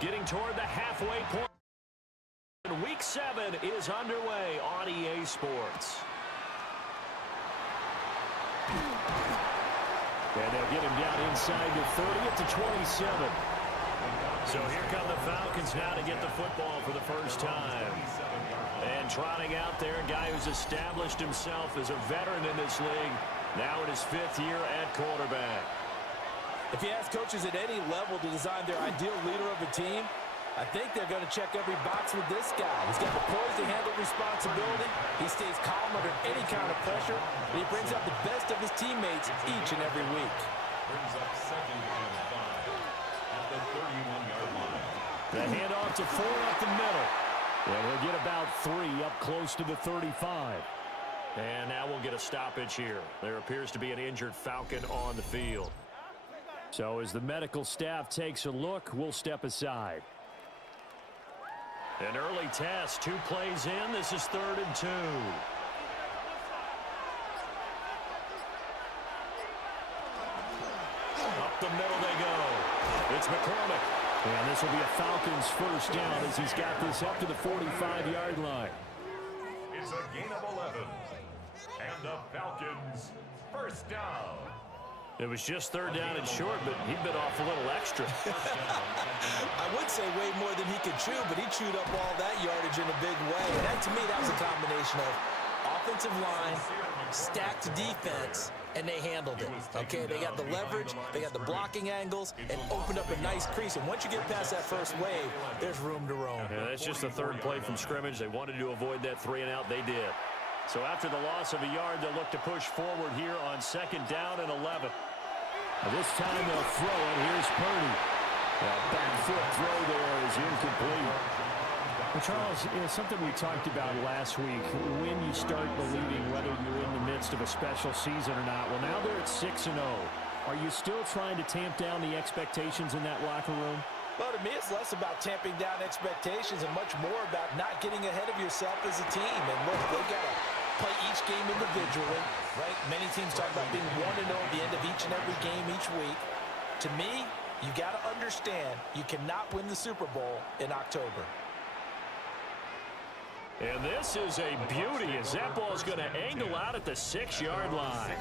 Getting toward the halfway point. Week 7 is underway on EA Sports. And they'll get him down inside the 30 at the 27. So here come the Falcons now to get the football for the first time. And trotting out there, a guy who's established himself as a veteran in this league, now in his 5th year at quarterback. If you ask coaches at any level to design their ideal leader of a team, I think they're going to check every box with this guy. He's got the poise to handle responsibility. He stays calm under any kind of pressure, and he brings out the best of his teammates each and every week. Brings up 2nd and 5 at the 31-yard line. The handoff to Ford up the middle. And he'll get about 3 up close to the 35. And now we'll get a stoppage here. There appears to be an injured Falcon on the field. So as the medical staff takes a look, we'll step aside. An early test, 2 plays in. This is 3rd and 2. Up the middle they go. It's McCormick. And this will be a Falcons first down as he's got this up to the 45-yard line. It's a gain of 11. And the Falcons first down. It was just 3rd down and short, but he bit off a little extra. I would say way more than he could chew, but he chewed up all that yardage in a big way. And that, to me, that was a combination of offensive line, stacked defense, and they handled it. Okay, they got the leverage, they got the blocking angles, and opened up a nice crease. And once you get past that first wave, there's room to roam. Yeah, that's just the 3rd play from scrimmage. They wanted to avoid that 3-and-out. They did. So after the loss of a yard, they'll look to push forward here on 2nd down and 11. This time they'll throw it. Here's Purdy. That back foot throw there is incomplete. Well, Charles, something we talked about last week, when you start believing whether you're in the midst of a special season or not. Well, now they're at 6-0. Are you still trying to tamp down the expectations in that locker room? Well, to me, it's less about tamping down expectations and much more about not getting ahead of yourself as a team. And look, they've got to play each game individually, right? Many teams talk about being 1-0 at the end of each and every game each week. To me, you got to understand you cannot win the Super Bowl in October. And this is a beauty as that ball's going to angle out at the 6-yard line.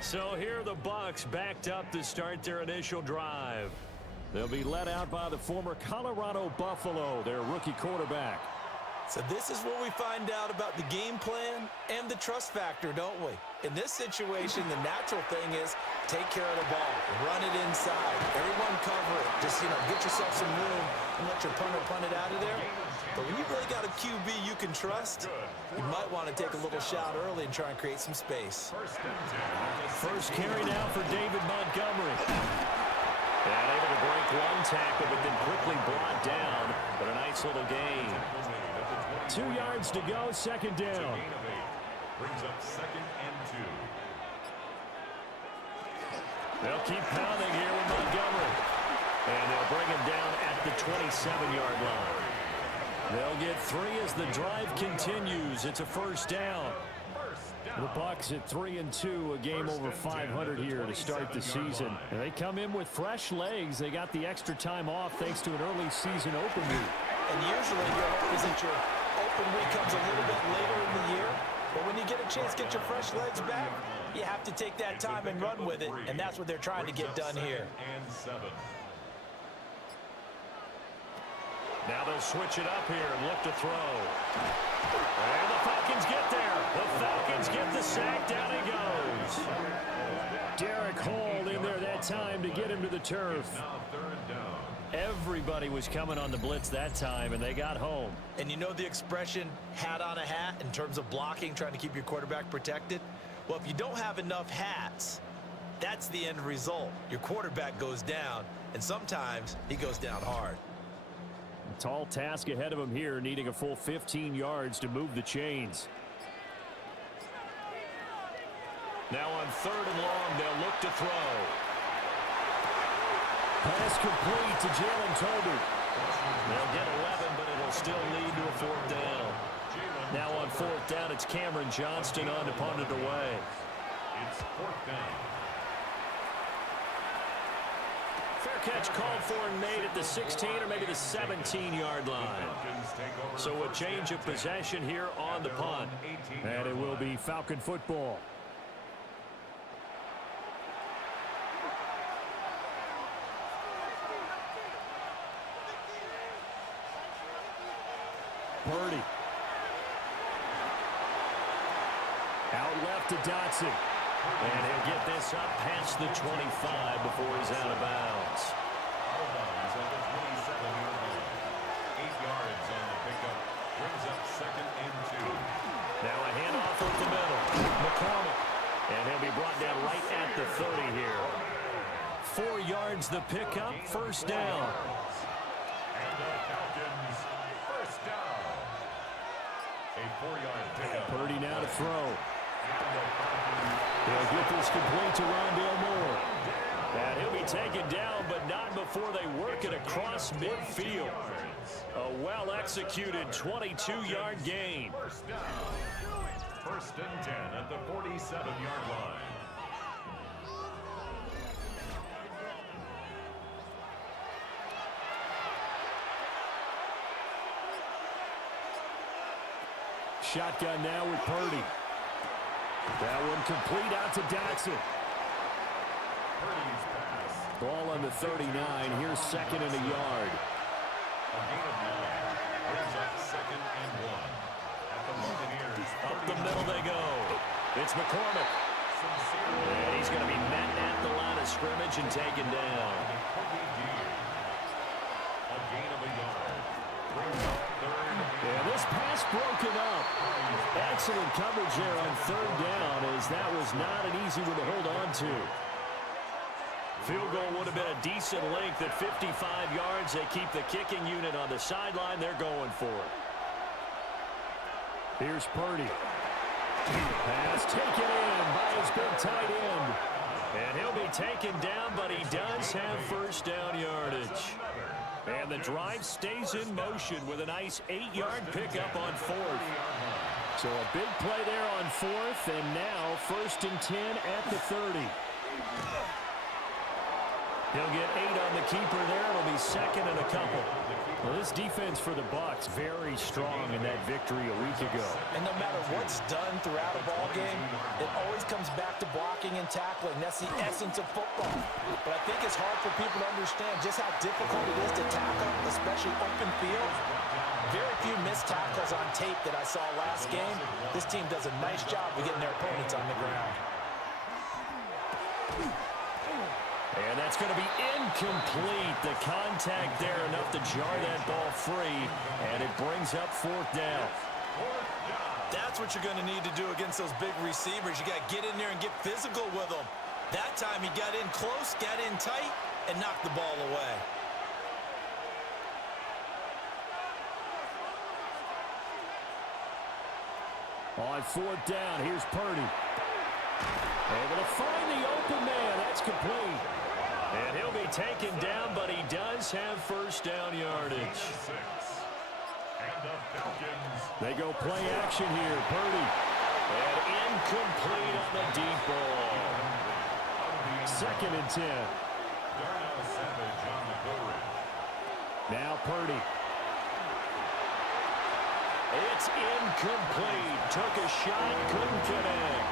So here are the Bucs backed up to start their initial drive. They'll be led out by the former Colorado Buffalo, their rookie quarterback. So this is where we find out about the game plan and the trust factor, don't we? In this situation, the natural thing is take care of the ball, run it inside, everyone cover it. Just, get yourself some room and let your punter punt it out of there. But when you really got a QB you can trust, you might want to take a little shot early and try and create some space. First carry now for David Montgomery. And able to break one tackle, but then quickly brought down. But a nice little gain. 2 yards to go, second down. Brings up 2nd and 2. They'll keep pounding here with Montgomery. And they'll bring him down at the 27-yard line. They'll get 3 as the drive continues. It's a first down. The Bucs at 3-2, a game over 500 here to start the season. And they come in with fresh legs. They got the extra time off thanks to an early season open week. And usually your hope is that your open week comes a little bit later in the year. But when you get a chance to get your fresh legs back, you have to take that time and run with it. And that's what they're trying to get done here. And 7. Now they'll switch it up here and look to throw. And the Falcons get there. The Falcons get the sack. Down he goes. Derek Hall in there that time to get him to the turf. Now 3rd down. Everybody was coming on the blitz that time, and they got home. And you know the expression, hat on a hat, in terms of blocking, trying to keep your quarterback protected? Well, if you don't have enough hats, that's the end result. Your quarterback goes down, and sometimes he goes down hard. A tall task ahead of him here, needing a full 15 yards to move the chains. Now on 3rd and long, they'll look to throw. Pass complete to Jalen Tolbert. They'll get 11, but it will still lead to a 4th down. Now on 4th down, it's Cameron Johnston on to punt it away. It's 4th down. Fair catch called for and made at the 16 or maybe the 17-yard line. So a change of possession here on the punt. And it will be Falcon football. Purdy. Out left to Dotson. And he'll get this up past the 25 before he's out of bounds. Outlaws at the 27-yard line. 8 yards on the pickup. Brings up 2nd and 2. Now a handoff up the middle. McCormick. And he'll be brought down right at the 30 here. 4 yards the pickup. First down. And the Falcons, first down. A 4-yard pickup. Purdy now to throw. They'll get this complete to Rondale Moore. And he'll be taken down, but not before they work it across midfield. A well-executed 22-yard gain. First down. 1st and 10 at the 47-yard line. Shotgun now with Purdy. That one complete out to Dotson. Purdy's pass. Ball on the 39. Here's 2nd and a yard. A gain of 9. Brings up 2nd and 1. At the Buccaneers. Up the middle they go. It's McCormick. And he's going to be met at the line of scrimmage and taken down. A gain of a yard. Brings up 3rd. Yeah, this pass broken up. Excellent coverage there on 3rd down, as that was not an easy one to hold on to. Field goal would have been a decent length at 55 yards. They keep the kicking unit on the sideline. They're going for it. Here's Purdy. Pass taken in by his big tight end. And he'll be taken down, but he does have first down yardage. And the drive stays in motion with a nice 8-yard pickup on 4th. So a big play there on 4th, and now 1st and 10 at the 30. He'll get 8 on the keeper there. It'll be 2nd and a couple. Well, this defense for the Bucs very strong in that victory a week ago. And no matter what's done throughout a ball game, it always comes back to blocking and tackling. That's the essence of football. But I think it's hard for people to understand just how difficult it is to tackle, especially open field. Very few missed tackles on tape that I saw last game. This team does a nice job of getting their opponents on the ground. And that's going to be incomplete. The contact there enough to jar that ball free, and it brings up fourth down. That's what you're going to need to do against those big receivers. You got to get in there and get physical with them. That time he got in close, got in tight, and knocked the ball away. On fourth down, here's Purdy. Able to find the open man. That's complete. And he'll be taken down, but he does have first down yardage. They go play action here. Purdy. And incomplete on the deep ball. 2nd and 10. Now Purdy. It's incomplete. Took a shot, couldn't connect.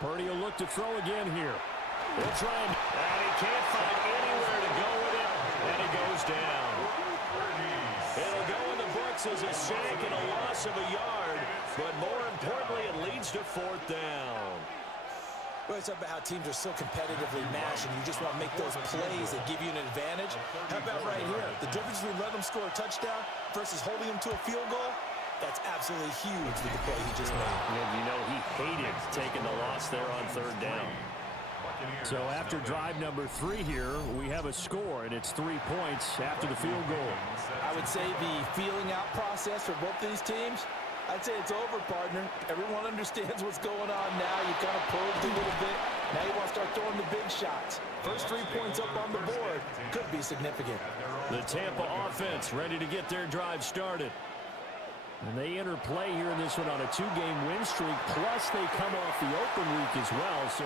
Purdy will look to throw again here. He'll try and he can't find anywhere to go with it, and he goes down. It'll go in the books as a sack and a loss of a yard, but more importantly, it leads to fourth down. Well, it's about how teams are so competitively matched, and you just want to make those plays that give you an advantage. How about right here? The difference between letting them score a touchdown versus holding them to a field goal, that's absolutely huge with the play he just made. And you know he hated taking the loss there on third down. So after drive number 3 here, we have a score, and it's 3 points after the field goal. I would say the feeling out process for both these teams, I'd say it's over, partner. Everyone understands what's going on now. You kind of probed a little bit. Now you want to start throwing the big shots. First 3 points up on the board could be significant. The Tampa offense ready to get their drive started. And they enter play here in this one on a 2-game win streak, plus they come off the open week as well. So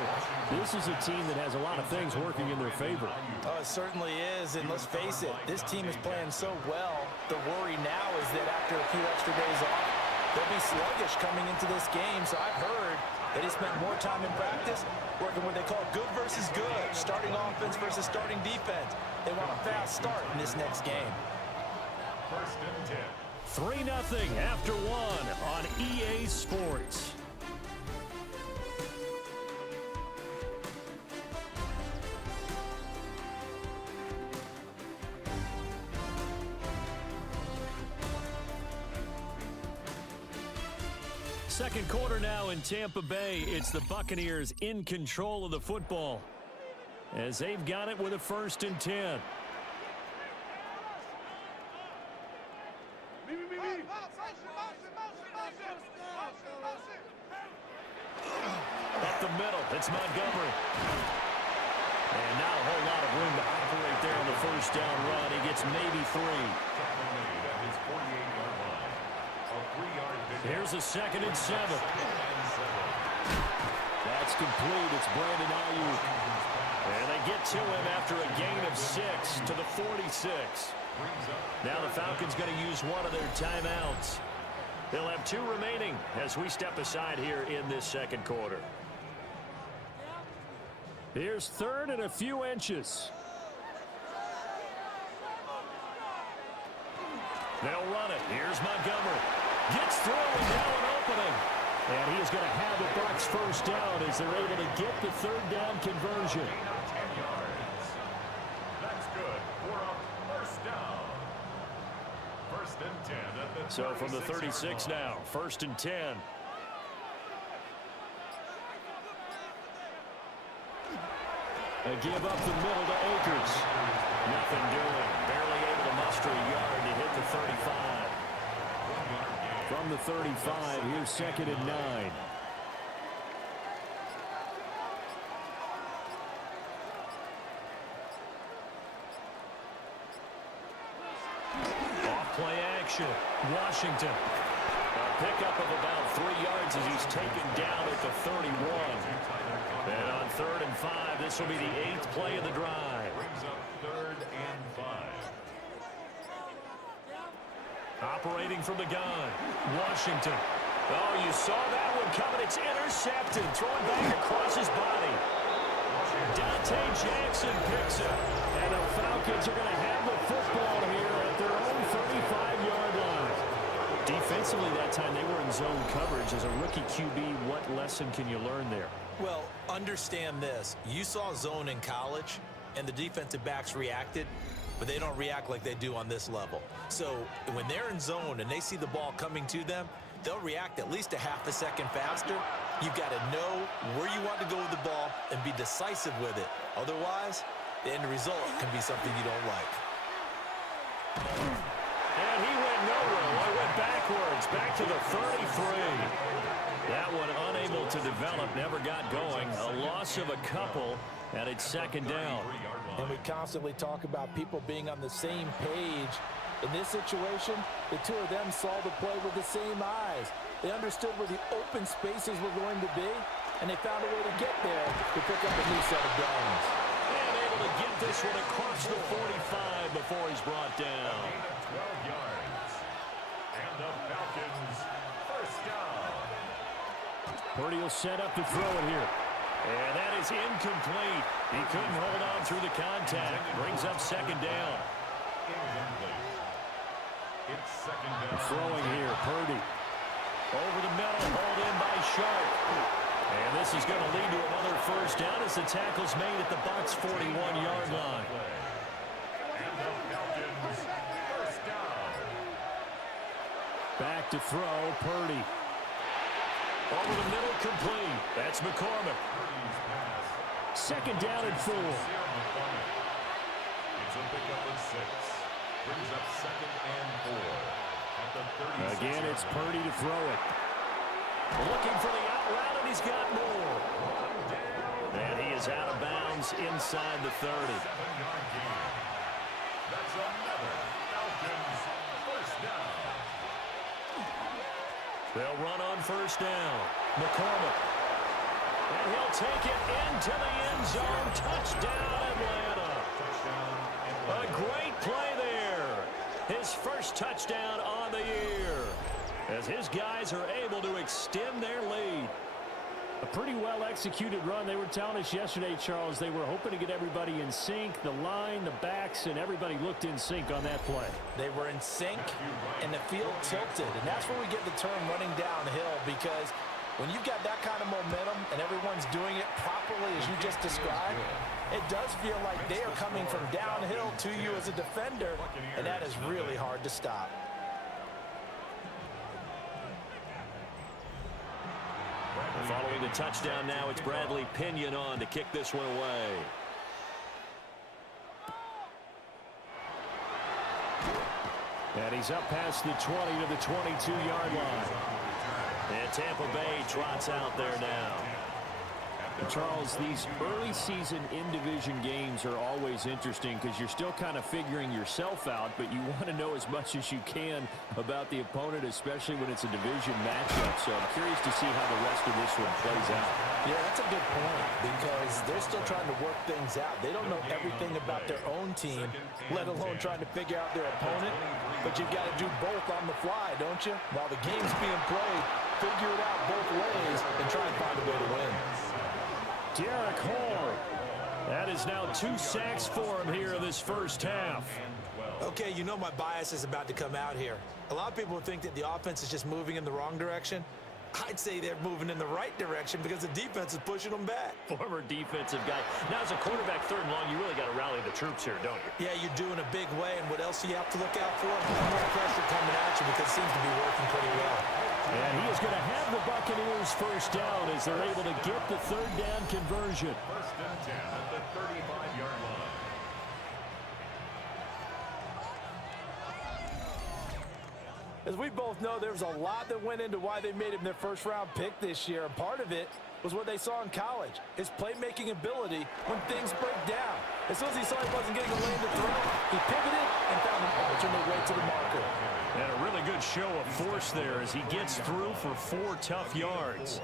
this is a team that has a lot of things working in their favor. Oh, it certainly is, and let's face it, this team is playing so well. The worry now is that after a few extra days off, they'll be sluggish coming into this game. So I've heard that they spent more time in practice working what they call good versus good, starting offense versus starting defense. They want a fast start in this next game. 1st and 10. 3-0 after 1 on EA Sports. Second quarter now in Tampa Bay. It's the Buccaneers in control of the football as they've got it with a 1st and 10. Up the middle, it's Montgomery. And not a whole lot of room to operate there on the first down run. He gets maybe 3. Here's a 2nd and 7. That's complete. It's Brandon Ayuk. And they get to him after a gain of 6 to the 46. Now the Falcons going to use one of their timeouts. They'll have 2 remaining as we step aside here in this second quarter. Here's 3rd and a few inches. They'll run it. Here's Montgomery. Gets through and now an opening. And he is going to have the Bucs first down as they're able to get the 3rd down conversion. That's good for a 1st down. 1st and 10 at the So from the 36 now, 1st and 10. A give up the middle to Akers. Nothing doing. Barely able to muster a yard to hit the 35. From the 35, here's 2nd and 9. Off play action. Washington. A pickup of about 3 yards as he's taken down at the 31. And on 3rd and 5, this will be the 8th play of the drive. brings up 3rd and 5. Operating from the gun. Washington. Oh, you saw that one coming. It's intercepted. Thrown back across his body. Dante Jackson picks it. And the Falcons are going to have the football here at their own 35-yard line. Defensively that time, they were in zone coverage. As a rookie QB, what lesson can you learn there? Well, understand this. You saw zone in college, and the defensive backs reacted, but they don't react like they do on this level. So when they're in zone and they see the ball coming to them, they'll react at least a half a second faster. You've got to know where you want to go with the ball and be decisive with it. Otherwise, the end result can be something you don't like. And he went nowhere. He went backwards, back to the 33. That one unable to develop, never got going. A loss of a couple, and it's second down. And we constantly talk about people being on the same page. In this situation, the two of them saw the play with the same eyes. They understood where the open spaces were going to be, and they found a way to get there to pick up a new set of downs. And able to get this one across the 45 before he's brought down. 12 yards. And the Falcons first down. Purdy will set up to throw it here. And that is incomplete. He couldn't hold on through the contact. Brings up second down. Incomplete. It's second down. Throwing here, Purdy. Over the middle, hauled in by Sharp. And this is going to lead to another first down as the tackle's made at the Bucs' 41-yard line. And the Falcons first down. Back to throw, Purdy. Over the middle, complete. That's McCormick. Second down and 4. It's a pickup of 6. Brings up second and 4. At the 36. Again, it's Purdy to throw it. Looking for the out route, and he's got more. And he is out of bounds inside the 30. 7-yard gain. That's another Falcons first down. They'll run on first down. McCormick. And he'll take it into the end zone. Touchdown, Atlanta. A great play there. His first touchdown on the year. As his guys are able to extend their lead. A pretty well-executed run. They were telling us yesterday, Charles, they were hoping to get everybody in sync, the line, the backs, and everybody looked in sync on that play. They were in sync, and the field tilted. And that's where we get the term running downhill, because when you've got that kind of momentum and everyone's doing it properly as you just described, it does feel like they are coming from downhill to you as a defender, and that is really hard to stop. Following the touchdown now, it's Bradley Pinion on to kick this one away. And he's up past the 20 to the 22-yard line. And Tampa Bay trots out there now. Charles, these early season in-division games are always interesting because you're still kind of figuring yourself out, but you want to know as much as you can about the opponent, especially when it's a division matchup. So I'm curious to see how the rest of this one plays out. Yeah, that's a good point, because they're still trying to work things out. They don't know everything about their own team, let alone trying to figure out their opponent. But you've got to do both on the fly, don't you? While the game's being played, figure it out both ways and try and find a way to win. Derek Hall. That is now 2 sacks for him here in this first half. Okay, you know my bias is about to come out here. A lot of people think that the offense is just moving in the wrong direction. I'd say they're moving in the right direction because the defense is pushing them back. Former defensive guy. Now, as a quarterback, third and long, you really got to rally the troops here, don't you? Yeah, you're doing a big way, and what else do you have to look out for? More pressure coming at you because it seems to be working pretty well. And he is going to have the Buccaneers first down as they're able to get the third down conversion. First and 10 at the 35-yard line. As we both know, there's a lot that went into why they made him their first-round pick this year, and part of it was what they saw in college, his playmaking ability when things break down. As soon as he saw he wasn't getting a lane to throw, he pivoted and found an alternate way to the marker. And a really good show of force there as he gets through for 4 tough yards.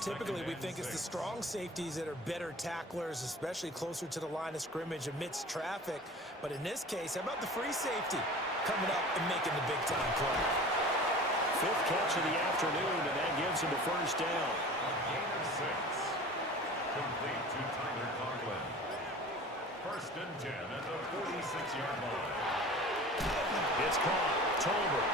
Typically, we think it's the strong safeties that are better tacklers, especially closer to the line of scrimmage amidst traffic. But in this case, how about the free safety coming up and making the big-time play? 5th catch of the afternoon, and that gives him a first down. Gain of 6. Complete to Tyler Conklin. First and 10 at the 46-yard line. It's caught. Tolbert.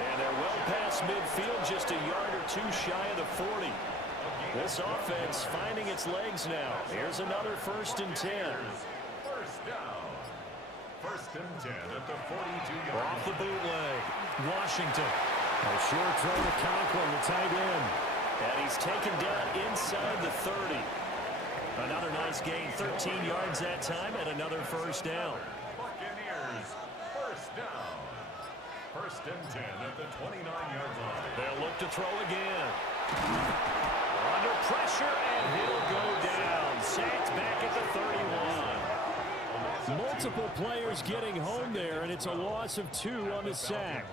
And they're well past midfield, just a yard or two shy of the 40. This offense finding its legs now. Here's another first and 10. First down. First and 10 at the 42-yard line. Off the bootleg. Washington. A short throw to Conklin, the tight end. And he's taken down inside the 30. Another nice gain, 13 yards that time, and another first down. Buccaneers, first down. First and 10 at the 29-yard line. They'll look to throw again. Under pressure, and he'll go down. Sacked back at the 31. Multiple players getting home there, and it's a loss of 2 on the sack.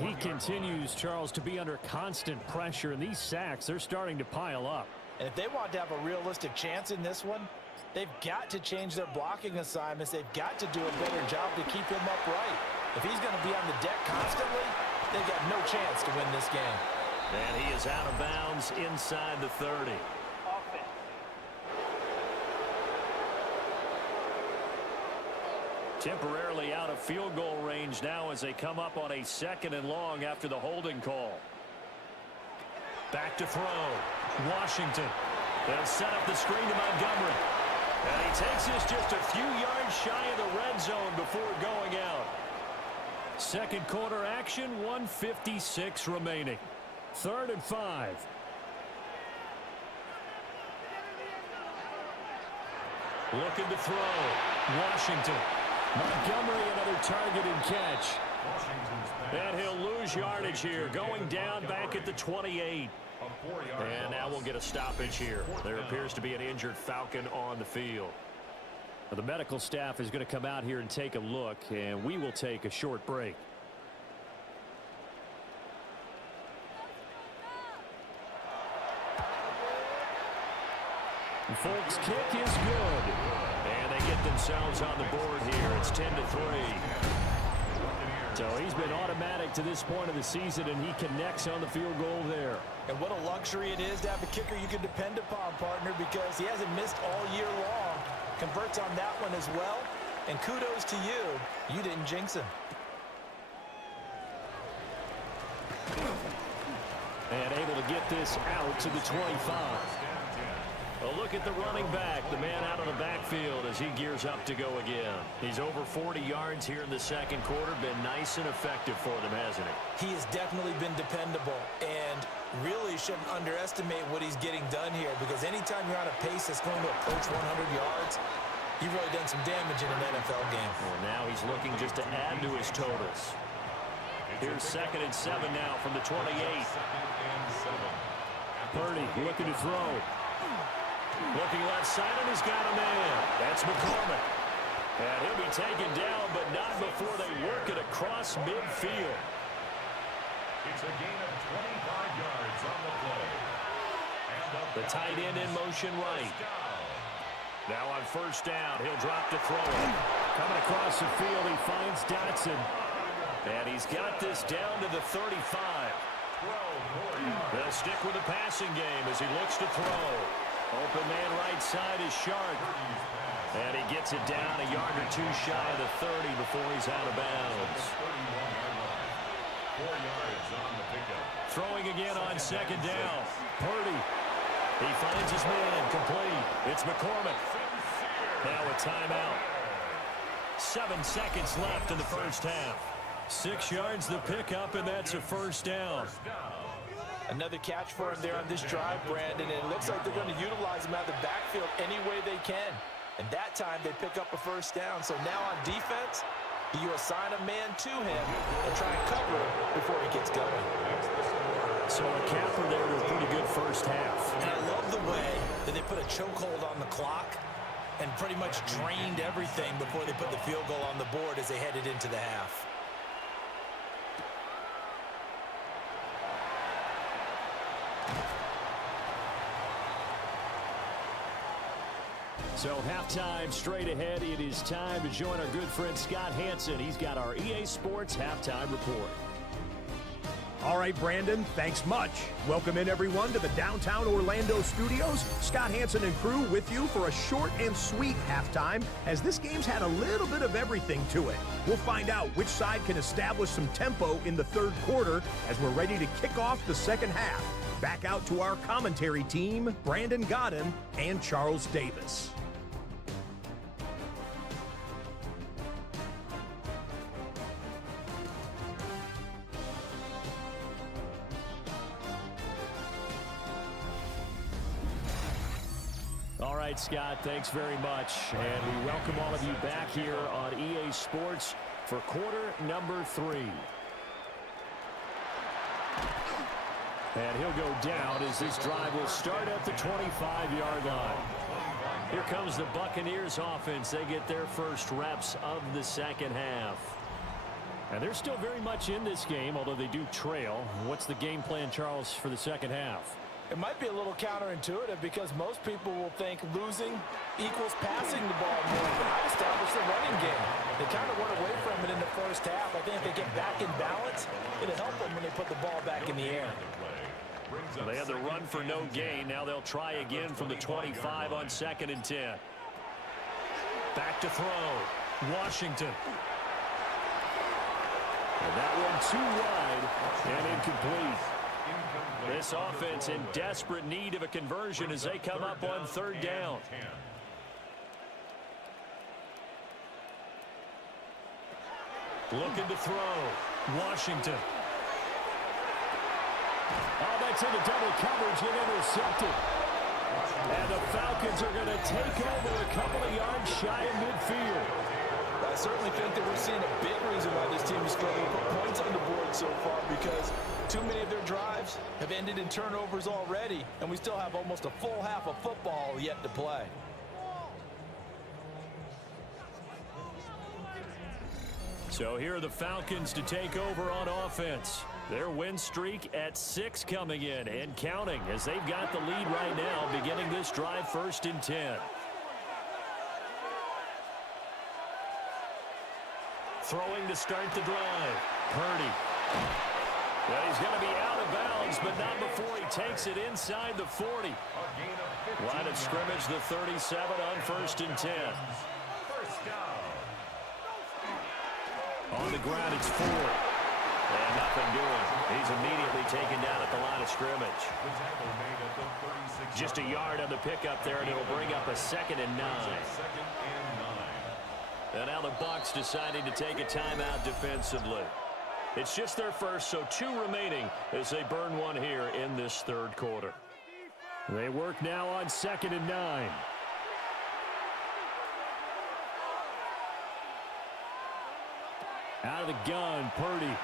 He continues, Charles, to be under constant pressure, and these sacks, they're starting to pile up. And if they want to have a realistic chance in this one, they've got to change their blocking assignments. They've got to do a better job to keep him upright. If he's going to be on the deck constantly, they've got no chance to win this game. And he is out of bounds inside the 30. Temporarily out of field goal range now as they come up on a 2nd and long after the holding call. Back to throw. Washington. They'll set up the screen to Montgomery. And he takes this just a few yards shy of the red zone before going out. Second quarter action, 1:56 remaining. 3rd and 5. Looking to throw. Washington. Montgomery, another target and catch. And he'll lose yardage here, going down back at the 28. And now we'll get a stoppage here. There appears to be an injured Falcon on the field. Well, the medical staff is going to come out here and take a look, and we will take a short break. The Folks' kick is good. And they get themselves on the board here. It's 10-3. So he's been automatic to this point of the season, and he connects on the field goal there. And what a luxury it is to have a kicker you can depend upon, partner, because he hasn't missed all year long. Converts on that one as well. And kudos to you. You didn't jinx him. And able to get this out to the 25. A look at the running back, the man out of the backfield as he gears up to go again. He's over 40 yards here in the second quarter. Been nice and effective for them, hasn't he? He has definitely been dependable and really shouldn't underestimate what he's getting done here, because anytime you're on a pace that's going to approach 100 yards, you've really done some damage in an NFL game. Well, now he's looking just to add to his totals. Here's 2nd and 7 now from the 28. Purdy looking to throw. Looking left side, and he's got a man. That's McCormick. And he'll be taken down, but not before they work it across midfield. It's a gain of 25 yards on the play. The tight end in motion right. Now on first down, he'll drop to throw it. Coming across the field, he finds Dotson. And he's got this down to the 35. They'll stick with the passing game as he looks to throw. Open man right side is Sharp. And he gets it down a yard or two shy of the 30 before he's out of bounds. 4 yards on the pickup. Throwing again on second down. Purdy. He finds his man complete. It's McCormick. Now a timeout. 7 seconds left in the first half. 6 yards the pickup, and that's a first down. Another catch for him there on this drive, Brandon, and it looks like they're going to utilize him out of the backfield any way they can. And that time they pick up a first down. So now on defense, do you assign a man to him and try and cover him before he gets going? So a capper there with a pretty good first half. And I love the way that they put a chokehold on the clock and pretty much drained everything before they put the field goal on the board as they headed into the half. So halftime straight ahead. It is time to join our good friend Scott Hansen. He's got our EA Sports Halftime Report. All right, Brandon, thanks much. Welcome in, everyone, to the downtown Orlando studios. Scott Hansen and crew with you for a short and sweet halftime, as this game's had a little bit of everything to it. We'll find out which side can establish some tempo in the third quarter as we're ready to kick off the second half. Back out to our commentary team, Brandon Godden and Charles Davis. All right, Scott, thanks very much. And we welcome all of you back here on EA Sports for quarter number 3. And he'll go down as this drive will start at the 25-yard line. Here comes the Buccaneers offense. They get their first reps of the second half. And they're still very much in this game, although they do trail. What's the game plan, Charles, for the second half? It might be a little counterintuitive because most people will think losing equals passing the ball more, but I established the running game. They kind of went away from it in the first half. I think if they get back in balance, it'll help them when they put the ball back in the air. They had the run for no gain. Now they'll try again from the 25 on 2nd and 10. Back to throw. Washington. And that one too wide and incomplete. This offense in desperate need of a conversion as they come up on 3rd down. Looking to throw. Washington. Oh, that's into double coverage and intercepted. And the Falcons are going to take over a couple of yards shy of midfield. I certainly think that we're seeing a big reason why this team is struggling to put points on the board so far, because too many of their drives have ended in turnovers already, and we still have almost a full half of football yet to play. So here are the Falcons to take over on offense. Their win streak at 6 coming in and counting as they've got the lead right now, beginning this drive 1st and 10. Throwing to start the drive. Purdy. Well, he's going to be out of bounds, but not before he takes it inside the 40. Line of scrimmage, the 37 on 1st and 10. On the ground, it's 4. And nothing doing. He's immediately taken down at the line of scrimmage. Just a yard on the pickup there, and it'll bring up a 2nd and 9. And now the Bucs deciding to take a timeout defensively. It's just their first, so 2 remaining as they burn one here in this 3rd quarter. They work now on 2nd and 9. Out of the gun, Purdy.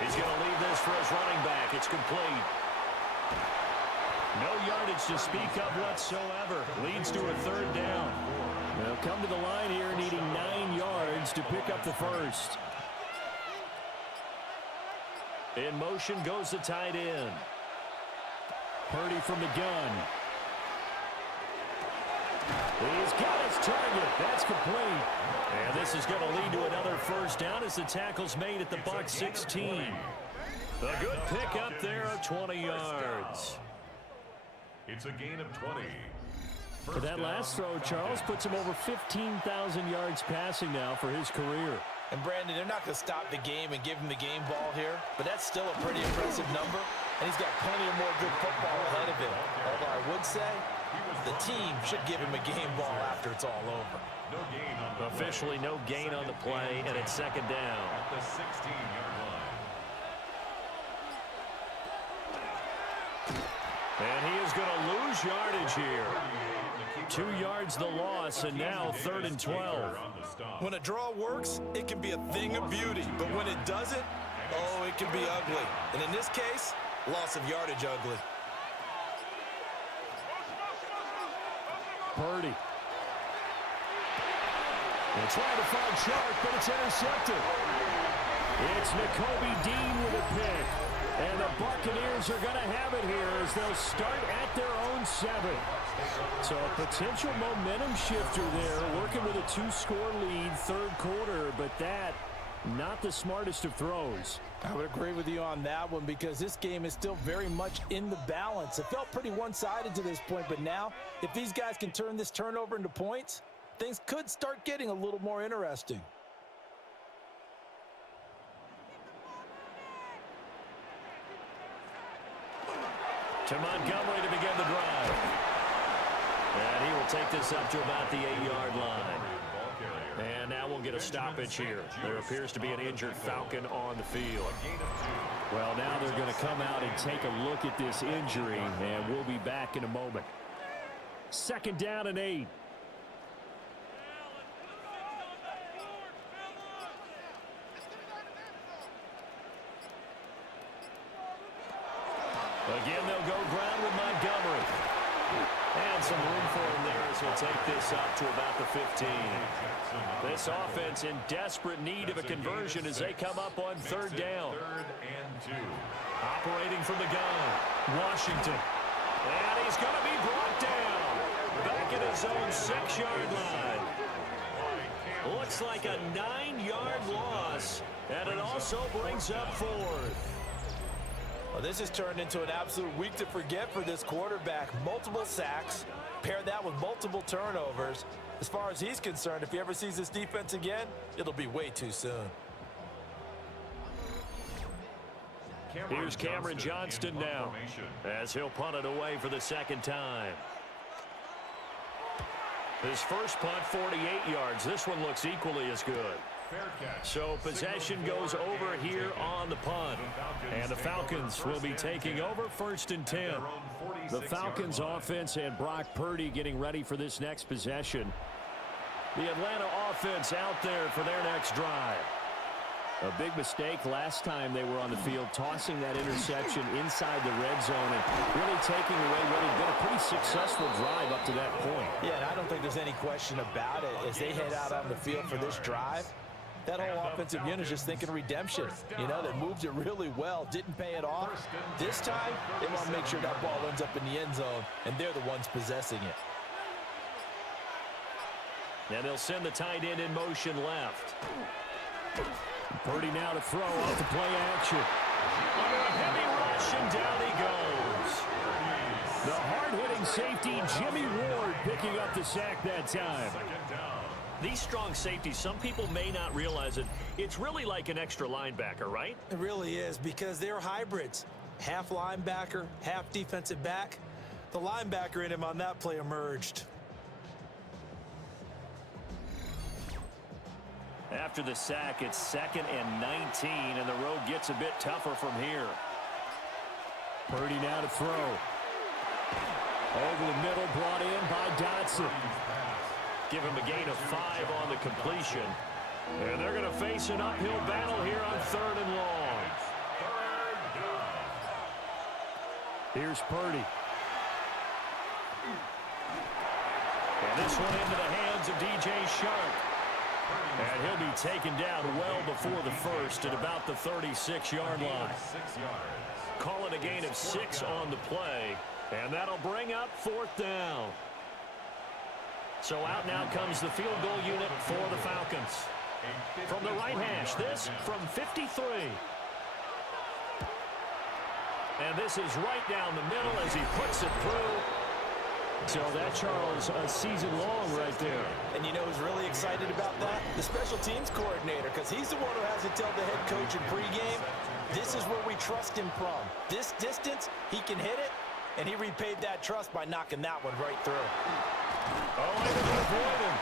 He's going to leave this for his running back. It's complete. No yardage to speak of whatsoever. Leads to a 3rd down. They'll come to the line here needing 9 yards to pick up the first. In motion goes the tight end. Purdy from the gun. He's got his target. That's complete. And this is going to lead to another 1st down as the tackle's made at the Bucs 16. A good pick up there of 20 yards. It's a gain of 20. For that last throw, Charles puts him over 15,000 yards passing now for his career. And Brandon, they're not going to stop the game and give him the game ball here, but that's still a pretty impressive number, and he's got plenty of more good football ahead of him. Although I would say the team should give him a game ball after it's all over. No gain on the Officially no gain on the play, and it's 2nd down. at the 16-yard line. And he is going to lose yardage here. 2 yards the loss, and now 3rd and 12. When a draw works, it can be a thing of beauty. But when it doesn't, oh, it can be ugly. And in this case, loss of yardage ugly. Purdy. They're trying to find Sharp, but it's intercepted. It's Nakobe Dean with a pick. And the Buccaneers are going to have it here as they'll start at their own 7. So a potential momentum shifter there, working with a 2-score lead, 3rd quarter, but that not the smartest of throws. I would agree with you on that one because this game is still very much in the balance. It felt pretty one-sided to this point, but now if these guys can turn this turnover into points, things could start getting a little more interesting. To Montgomery to begin the drive. And he will take this up to about the 8-yard line. And now we'll get a stoppage here. There appears to be an injured Falcon on the field. Well, now they're going to come out and take a look at this injury, and we'll be back in a moment. 2nd down and 8. Again, they'll go ground with Montgomery. And some room for him there as he'll take this up to about the 15. This offense in desperate need of a conversion as they come up on 3rd down. 3rd and 2. Operating from the gun, Washington. And he's going to be brought down. Back at his own 6-yard line. Looks like a 9-yard loss. And it also brings up 4th. Well, this has turned into an absolute week to forget for this quarterback. Multiple sacks, pair that with multiple turnovers. As far as he's concerned, if he ever sees this defense again, it'll be way too soon. Here's Cameron Johnston now as he'll punt it away for the 2nd time. His first punt, 48 yards. This one looks equally as good. So possession goes over here on the punt. And the Falcons will be taking over 1st and 10. The Falcons offense and Brock Purdy getting ready for this next possession. The Atlanta offense out there for their next drive. A big mistake last time they were on the field, tossing that interception inside the red zone and really taking away what had been a pretty successful drive up to that point. Yeah, and I don't think there's any question about it. As they head out on the field for this drive, that whole offensive unit is just thinking redemption. You know, they moved it really well, didn't pay it off. This time, they want to make sure that ball ends up in the end zone, and they're the ones possessing it. And they'll send the tight end in motion left. Purdy now to throw off the play action. Under a heavy rush, and down he goes. The hard-hitting safety, Jimmy Ward, picking up the sack that time. These strong safeties, some people may not realize it. It's really like an extra linebacker, right? It really is, because they're hybrids. Half linebacker, half defensive back. The linebacker in him on that play emerged. After the sack, it's 2nd and 19, and the road gets a bit tougher from here. Purdy now to throw. Over the middle, brought in by Dotson. Give him a gain of 5 on the completion. And they're going to face an uphill battle here on 3rd and long. Here's Purdy. And this one into the hands of DJ Shark. And he'll be taken down well before the first at about the 36-yard line. Call it a gain of 6 on the play. And that'll bring up 4th down. So out now comes the field goal unit for the Falcons. From the right hash, this from 53. And this is right down the middle as he puts it through. So that, Charles, a season long right there. And you know who's really excited about that? The special teams coordinator, because he's the one who has to tell the head coach in pregame, this is where we trust him from. This distance, he can hit it, and he repaid that trust by knocking that one right through. Oh, able to avoid him.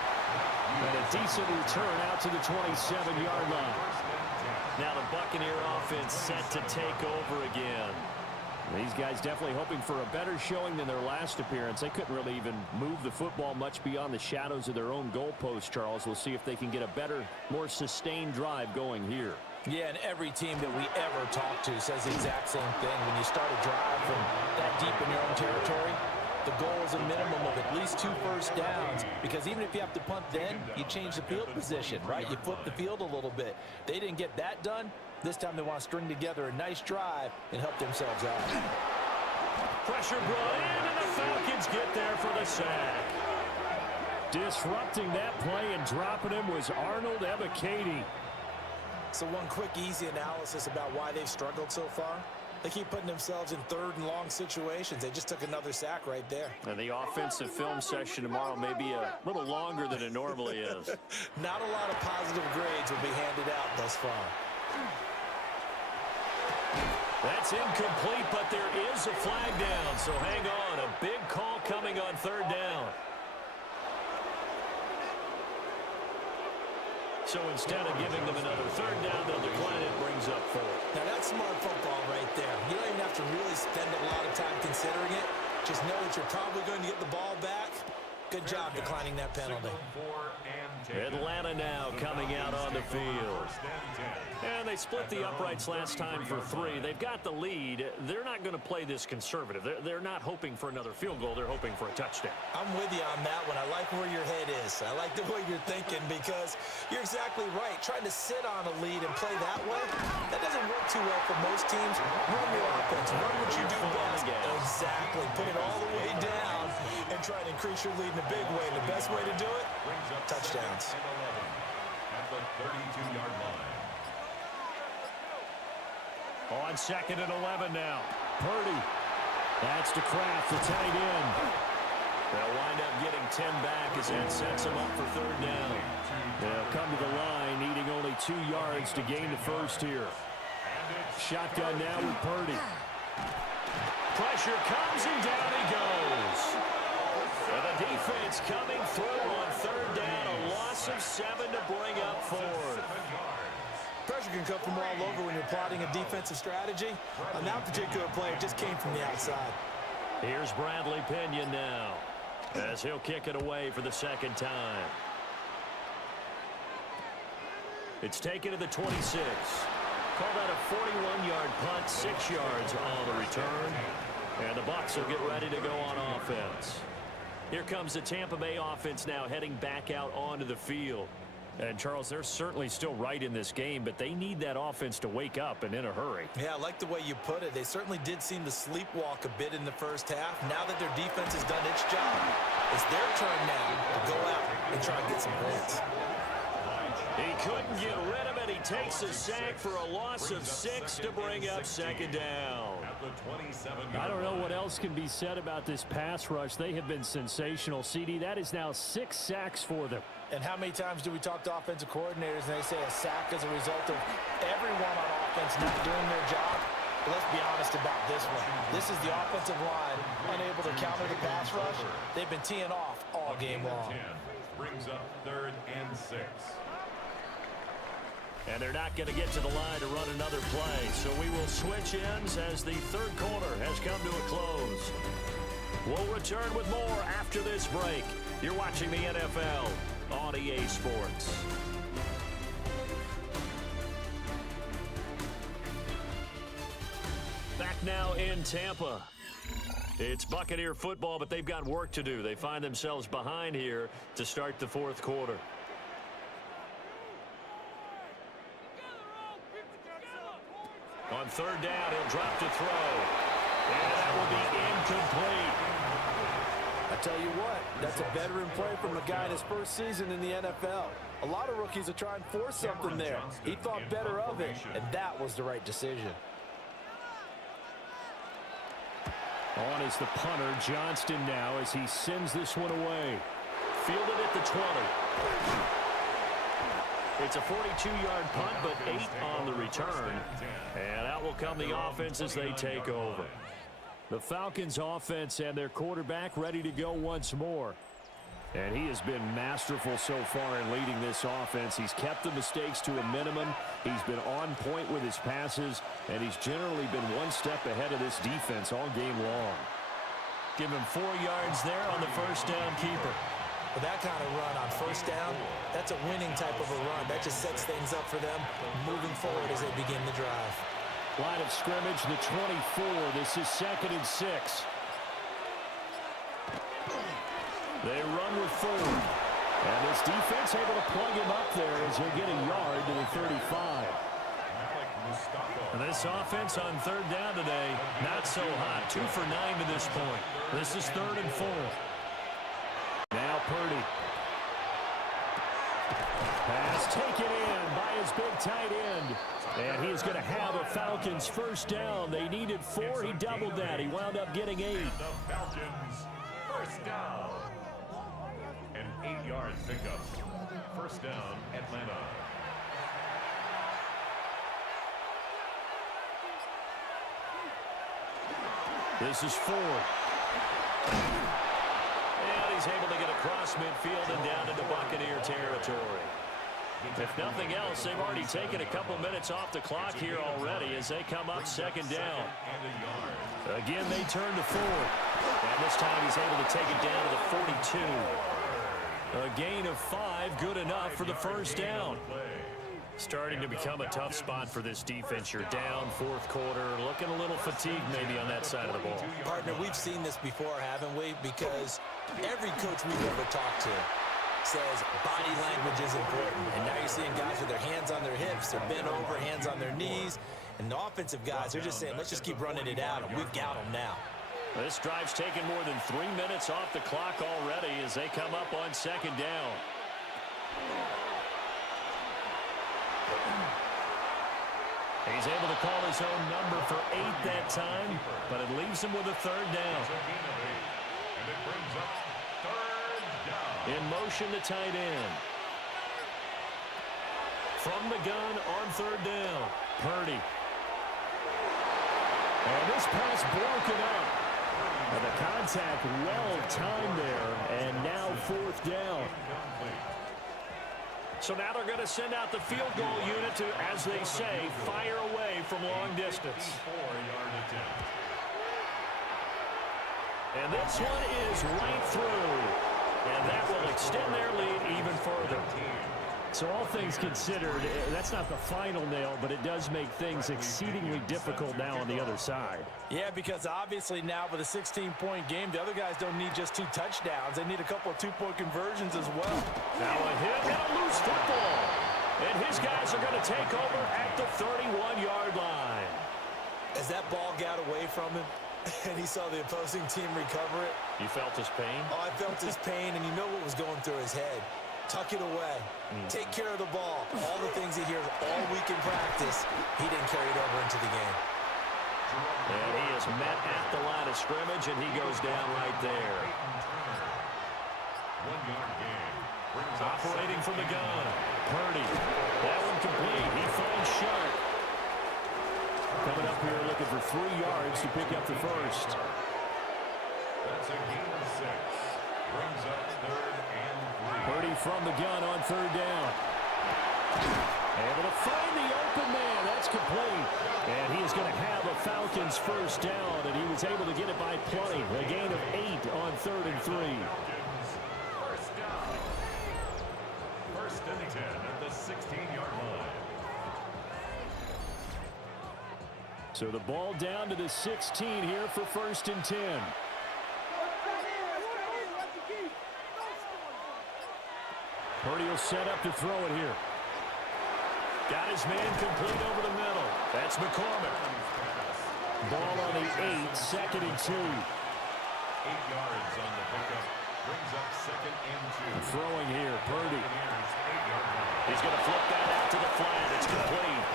And a decent return out to the 27-yard line. Now the Buccaneer offense set to take over again. These guys definitely hoping for a better showing than their last appearance. They couldn't really even move the football much beyond the shadows of their own goalpost, Charles. We'll see if they can get a better, more sustained drive going here. Yeah, and every team that we ever talk to says the exact same thing. When you start a drive from that deep in your own territory, the goal is a minimum of at least 2 first downs, because even if you have to punt then, you change the field position, right? You flip the field a little bit. They didn't get that done. This time they want to string together a nice drive and help themselves out. Pressure brought in, and the Falcons get there for the sack. Disrupting that play and dropping him was Arnold Ebiketie. So one quick, easy analysis about why they've struggled so far. They keep putting themselves in third and long situations. They just took another sack right there. And the offensive film session tomorrow may be a little longer than it normally is. Not a lot of positive grades will be handed out thus far. That's incomplete, but there is a flag down, so hang on. A big call coming on third down. So instead of giving them another third down, they'll decline it, brings up 4. Now that's smart football right there. You don't even have to really spend a lot of time considering it. Just know that you're probably going to get the ball back. Good job declining that penalty. Atlanta now coming out on the field. And they split the uprights last time for 3. They've got the lead. They're not going to play this conservative. They're not hoping for another field goal. They're hoping for a touchdown. I'm with you on that one. I like where your head is. I like the way you're thinking because you're exactly right. Trying to sit on a lead and play that way, that doesn't work too well for most teams. Run your offense. Run what you do best. Exactly. Put it all the way down and try to increase your lead in a big way. The best way to do it, touchdowns. At the 32-yard line. On 2nd and 11 now. Purdy. That's to Kraft, the tight end. They'll wind up getting 10 back as that sets them up for third down. They'll come to the line, needing only 2 yards to gain the first here. Shotgun now with Purdy. Pressure comes and down he goes. And the defense coming through on third down. A loss of 7 to bring up 4. Pressure can come from all over when you're plotting a defensive strategy. On that particular play, it just came from the outside. Here's Bradley Pinion now as he'll kick it away for the second time. It's taken to the 26. Call that a 41-yard punt, 6 yards on the return. And the Bucs will get ready to go on offense. Here comes the Tampa Bay offense now heading back out onto the field. And, Charles, they're certainly still right in this game, but they need that offense to wake up and in a hurry. Yeah, I like the way you put it. They certainly did seem to sleepwalk a bit in the first half. Now that their defense has done its job, it's their turn now to go out and try and get some points. He couldn't get rid of it. He takes a sack for a loss of 6 to bring up second down. I don't know what else can be said about this pass rush. They have been sensational. CD, that is now 6 sacks for them. And how many times do we talk to offensive coordinators and they say a sack is a result of everyone on offense not doing their job? But let's be honest about this one. This is the offensive line unable to counter the pass rush. They've been teeing off all game long. Brings up 3rd and 6. And they're not going to get to the line to run another play. So we will switch ends as the third quarter has come to a close. We'll return with more after this break. You're watching the NFL on EA Sports. Back now in Tampa. It's Buccaneer football, but they've got work to do. They find themselves behind here to start the fourth quarter. On third down, he'll drop to throw. And that will be incomplete. I tell you what, that's a veteran play from a guy in his first season in the NFL. A lot of rookies are trying to force something there. He thought better of it, and that was the right decision. On is the punter, Johnston now, as he sends this one away. Fielded at the 20. It's a 42-yard punt, but 8 on the return. And out will come the offense as they take over. The Falcons offense and their quarterback ready to go once more. And he has been masterful so far in leading this offense. He's kept the mistakes to a minimum. He's been on point with his passes, and he's generally been one step ahead of this defense all game long. Give him 4 yards there on the first down keeper. With that kind of run on first down, that's a winning type of a run. That just sets things up for them moving forward as they begin the drive. Line of scrimmage, the 24. This is 2nd and 6. They run with 4. And this defense able to plug him up there as he'll get a yard to the 35. And this offense on third down today, not so hot. 2 for 9 to this point. This is 3rd and 4. Now Purdy. Pass taken in by his big tight end. And he's going to have a Falcons first down. They needed 4. He doubled that. He wound up getting 8. The Falcons first down. An 8-yard pickup. First down, Atlanta. This is Ford. And he's able to get across midfield and down into Buccaneer territory. If nothing else, they've already taken a couple minutes off the clock here already as they come up second down. Again, they turn to Ford. And this time he's able to take it down to the 42. A gain of 5, good enough for the first down. Starting to become a tough spot for this defense. You're down fourth quarter, looking a little fatigued maybe on that side of the ball. Partner, we've seen this before, haven't we? Because every coach we've ever talked to says body language is important. And now you're seeing guys with their hands on their hips, they're bent over, hands on their knees. And the offensive guys, they're just saying, let's just keep running it out, and we've got them now. This drive's taken more than 3 minutes off the clock already as they come up on second down. He's able to call his own number for 8 that time, but it leaves him with a third down. In motion, the tight end. From the gun on third down, Purdy. And this pass broken up. And the contact well timed there, and now fourth down. So now they're going to send out the field goal unit to, as they say, fire away from long distance. And this one is right through. And that will extend their lead even further. So all things considered, that's not the final nail, but it does make things exceedingly difficult now on the other side. Yeah, because obviously now with a 16-point game, the other guys don't need just 2 touchdowns. They need a couple of 2-point conversions as well. Now a hit and a loose football. And his guys are going to take over at the 31-yard line. As that ball got away from him, and he saw the opposing team recover it. You felt his pain? Oh, I felt his pain, and you know what was going through his head. Tuck it away. Take care of the ball. All the things he hears all week in practice, he didn't carry it over into the game. And he is met at the line of scrimmage, and he goes down right there. 1-yard gain. Operating from the gun. Purdy. That one complete. He finds Sharp. Coming up here looking for 3 yards to pick up the first. That's a gain of 6. Brings up third and 3. Purdy from the gun on third down. Able to find the open man. That's complete. And he is going to have a Falcons first down, and he was able to get it by plenty. A gain of 8 on third and 3. First down. First and 10 at the 16-yard line. So the ball down to the 16 here for first and 10. Purdy will set up to throw it here. Got his man complete over the middle. That's McCormick. Ball on the 8, second and 2. 8 yards on the pickup. Brings up second and 2. Throwing here, Purdy. He's going to flip that out to the flat. It's complete.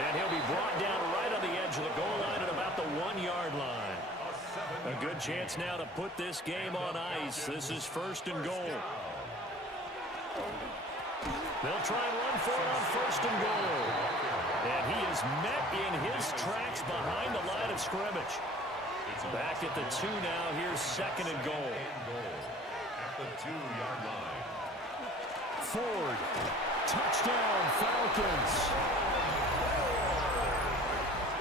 And he'll be brought down right on the edge of the goal line at about the 1-yard line. A good chance now to put this game on ice. This is first and goal. They'll try and run for it on first and goal. And he is met in his tracks behind the line of scrimmage. Back at the 2 now. Here's second and goal. At the 2-yard line. Ford. Touchdown, Falcons.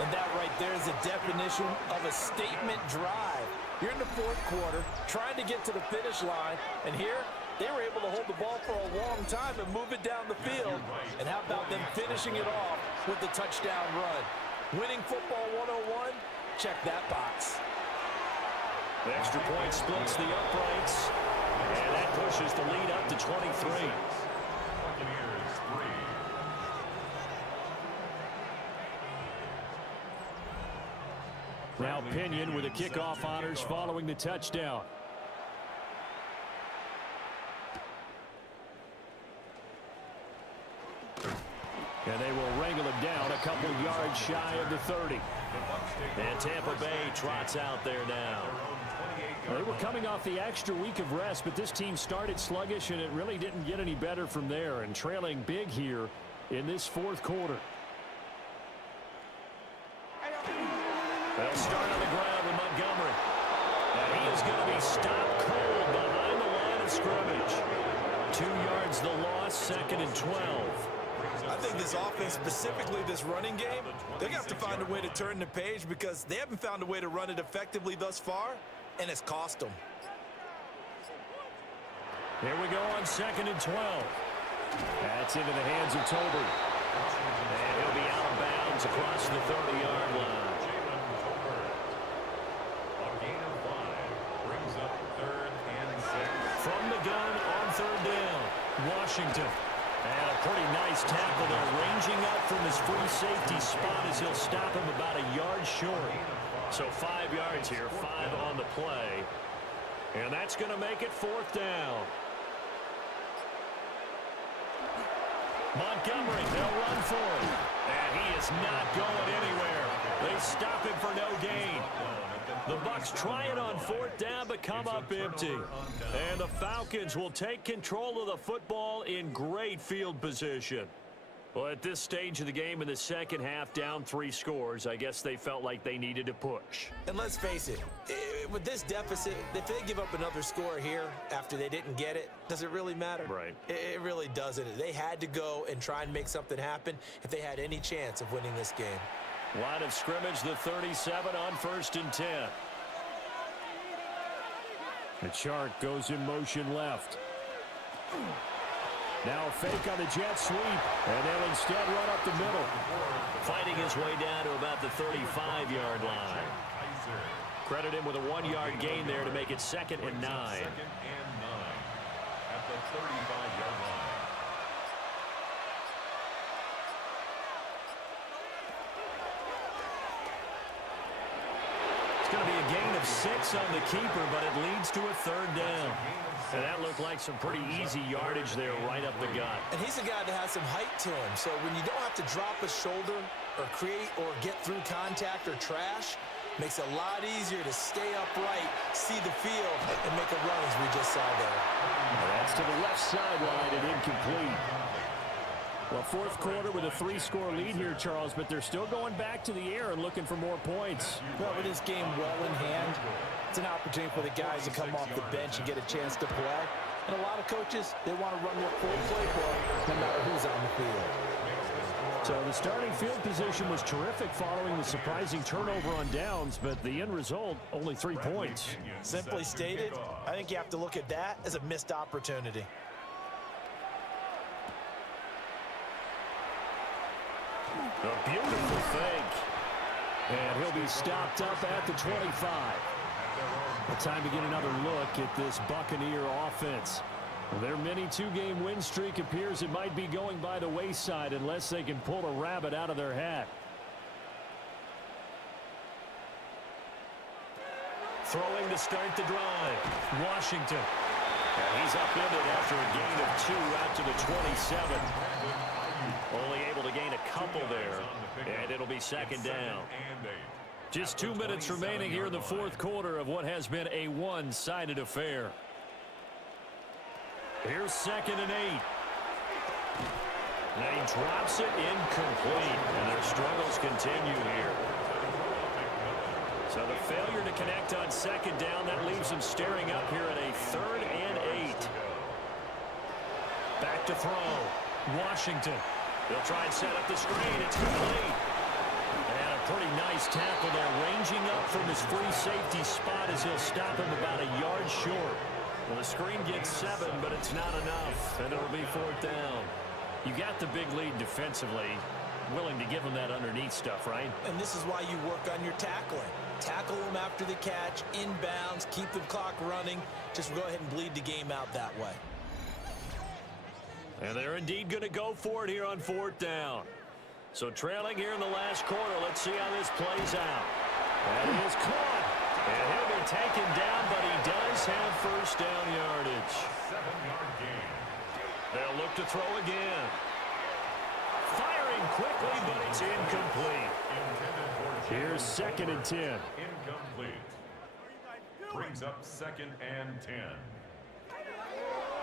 And that right there is a definition of a statement drive. You're in the fourth quarter, trying to get to the finish line, and here they were able to hold the ball for a long time and move it down the field. And how about them finishing it off with the touchdown run? Winning football 101? Check that box. The extra point splits the uprights, and that pushes the lead up to 23. Buccaneers 3. Now Pinion with the kickoff honors following the touchdown. And they will wrangle him down a couple yards shy of the 30. And Tampa Bay trots out there now. They were coming off the extra week of rest, but this team started sluggish, and it really didn't get any better from there, and trailing big here in this fourth quarter. They'll start on the ground with Montgomery. And he is going to be stopped cold behind the line of scrimmage. 2 yards the loss, 2nd and 12. I think this offense, specifically this running game, they're going to have to find a way to turn the page because they haven't found a way to run it effectively thus far, and it's cost them. Here we go on 2nd and 12. That's into the hands of Tolbert. And he'll be out of bounds across the 30-yard line. From the gun on 3rd down, Washington. And a pretty nice tackle there, ranging up from his free safety spot as he'll stop him about a yard short. So 5 yards here, 5 on the play. And that's going to make it 4th down. Montgomery, they'll run for him. And he is not going anywhere. They stop him for no gain. The Bucs try it on 4th down, but come up empty. And the Falcons will take control of the football in great field position. Well, at this stage of the game in the second half, down 3 scores, I guess they felt like they needed to push. And let's face it, with this deficit, if they give up another score here after they didn't get it, does it really matter? Right. It really doesn't. They had to go and try and make something happen if they had any chance of winning this game. Line of scrimmage, the 37 on 1st and 10. The Shark goes in motion left. Now a fake on the jet sweep, and they'll instead run up the middle. Fighting his way down to about the 35-yard line. Credit him with a 1-yard gain there to make it 2nd and 9. 2nd and 9 at the 35-yard line. It's going to be a gain of 6 on the keeper, but it leads to a 3rd down. And that looked like some pretty easy yardage there right up the gut. And he's a guy that has some height to him, so when you don't have to drop a shoulder or create or get through contact or trash, makes it a lot easier to stay upright, see the field, and make a run as we just saw there. That's to the left sideline and incomplete. Well, fourth quarter with a 3-score lead here, Charles, but they're still going back to the air and looking for more points. Well, with this game well in hand, it's an opportunity for the guys to come off the bench and get a chance to play. And a lot of coaches, they want to run their full playbook no matter who's on the field. So the starting field position was terrific following the surprising turnover on downs, but the end result, only 3 points. Simply stated, I think you have to look at that as a missed opportunity. A beautiful fake. And he'll be stopped up at the 25. Time to get another look at this Buccaneer offense. Their mini 2-game win streak appears it might be going by the wayside unless they can pull a rabbit out of their hat. Throwing to start the drive. Washington. And he's upended after a gain of 2 out to the 27. Only able to gain a couple there. And it'll be 2nd down. Just 2 minutes remaining here in the fourth quarter of what has been a one-sided affair. Here's 2nd and 8. And he drops it incomplete. And their struggles continue here. So the failure to connect on 2nd down, that leaves them staring up here at a 3rd and 8. Back to throw. Washington. They'll try and set up the screen. It's complete. And a pretty nice tackle there, ranging up from his free safety spot as he'll stop him about a yard short. Well, the screen gets 7, but it's not enough, and it'll be 4th down. You got the big lead defensively, willing to give them that underneath stuff, right? And this is why you work on your tackling. Tackle them after the catch, inbounds, keep the clock running. Just go ahead and bleed the game out that way. And they're indeed going to go for it here on 4th down. So trailing here in the last quarter, let's see how this plays out. That is caught. And he'll be taken down, but he does have 1st down yardage. 7-yard gain. They'll look to throw again. Fire firing quickly, but it's incomplete. Here's 2nd and 10. Incomplete. Brings up 2nd and 10.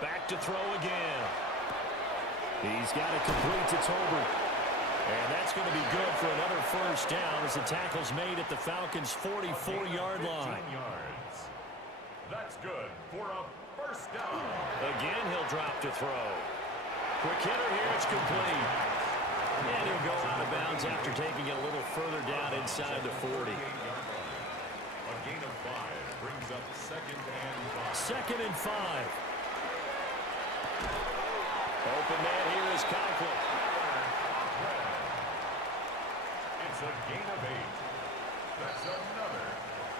Back to throw again. He's got it complete to Tolbert. And that's going to be good for another first down as the tackle's made at the Falcons' 44-yard line. 15 yards. That's good for a first down. Again, he'll drop to throw. Quick hitter here, it's complete. And he'll go out of bounds after taking it a little further down inside the 40. A gain of 5 brings up 2nd and 5. 2nd and 5. Open man here is Conklin. It's a gain of 8. That's another.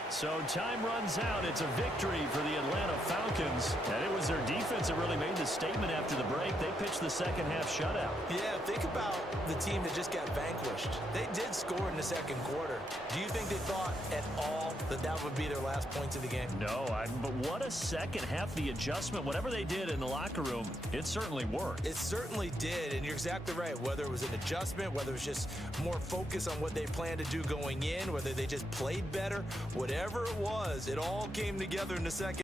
So time runs out. It's a victory for the Atlanta Falcons. And it was their defense that really made the statement after the break. They pitched the second half shutout. Yeah, think about the team that just got vanquished. They did score in the second quarter. Do you think they thought at all that that would be their last points of the game? No, but what a second half. The adjustment, whatever they did in the locker room, it certainly worked. It certainly did, and you're exactly right. Whether it was an adjustment, whether it was just more focus on what they planned to do going in, whether they just played better, whatever it was, it all came together in the second.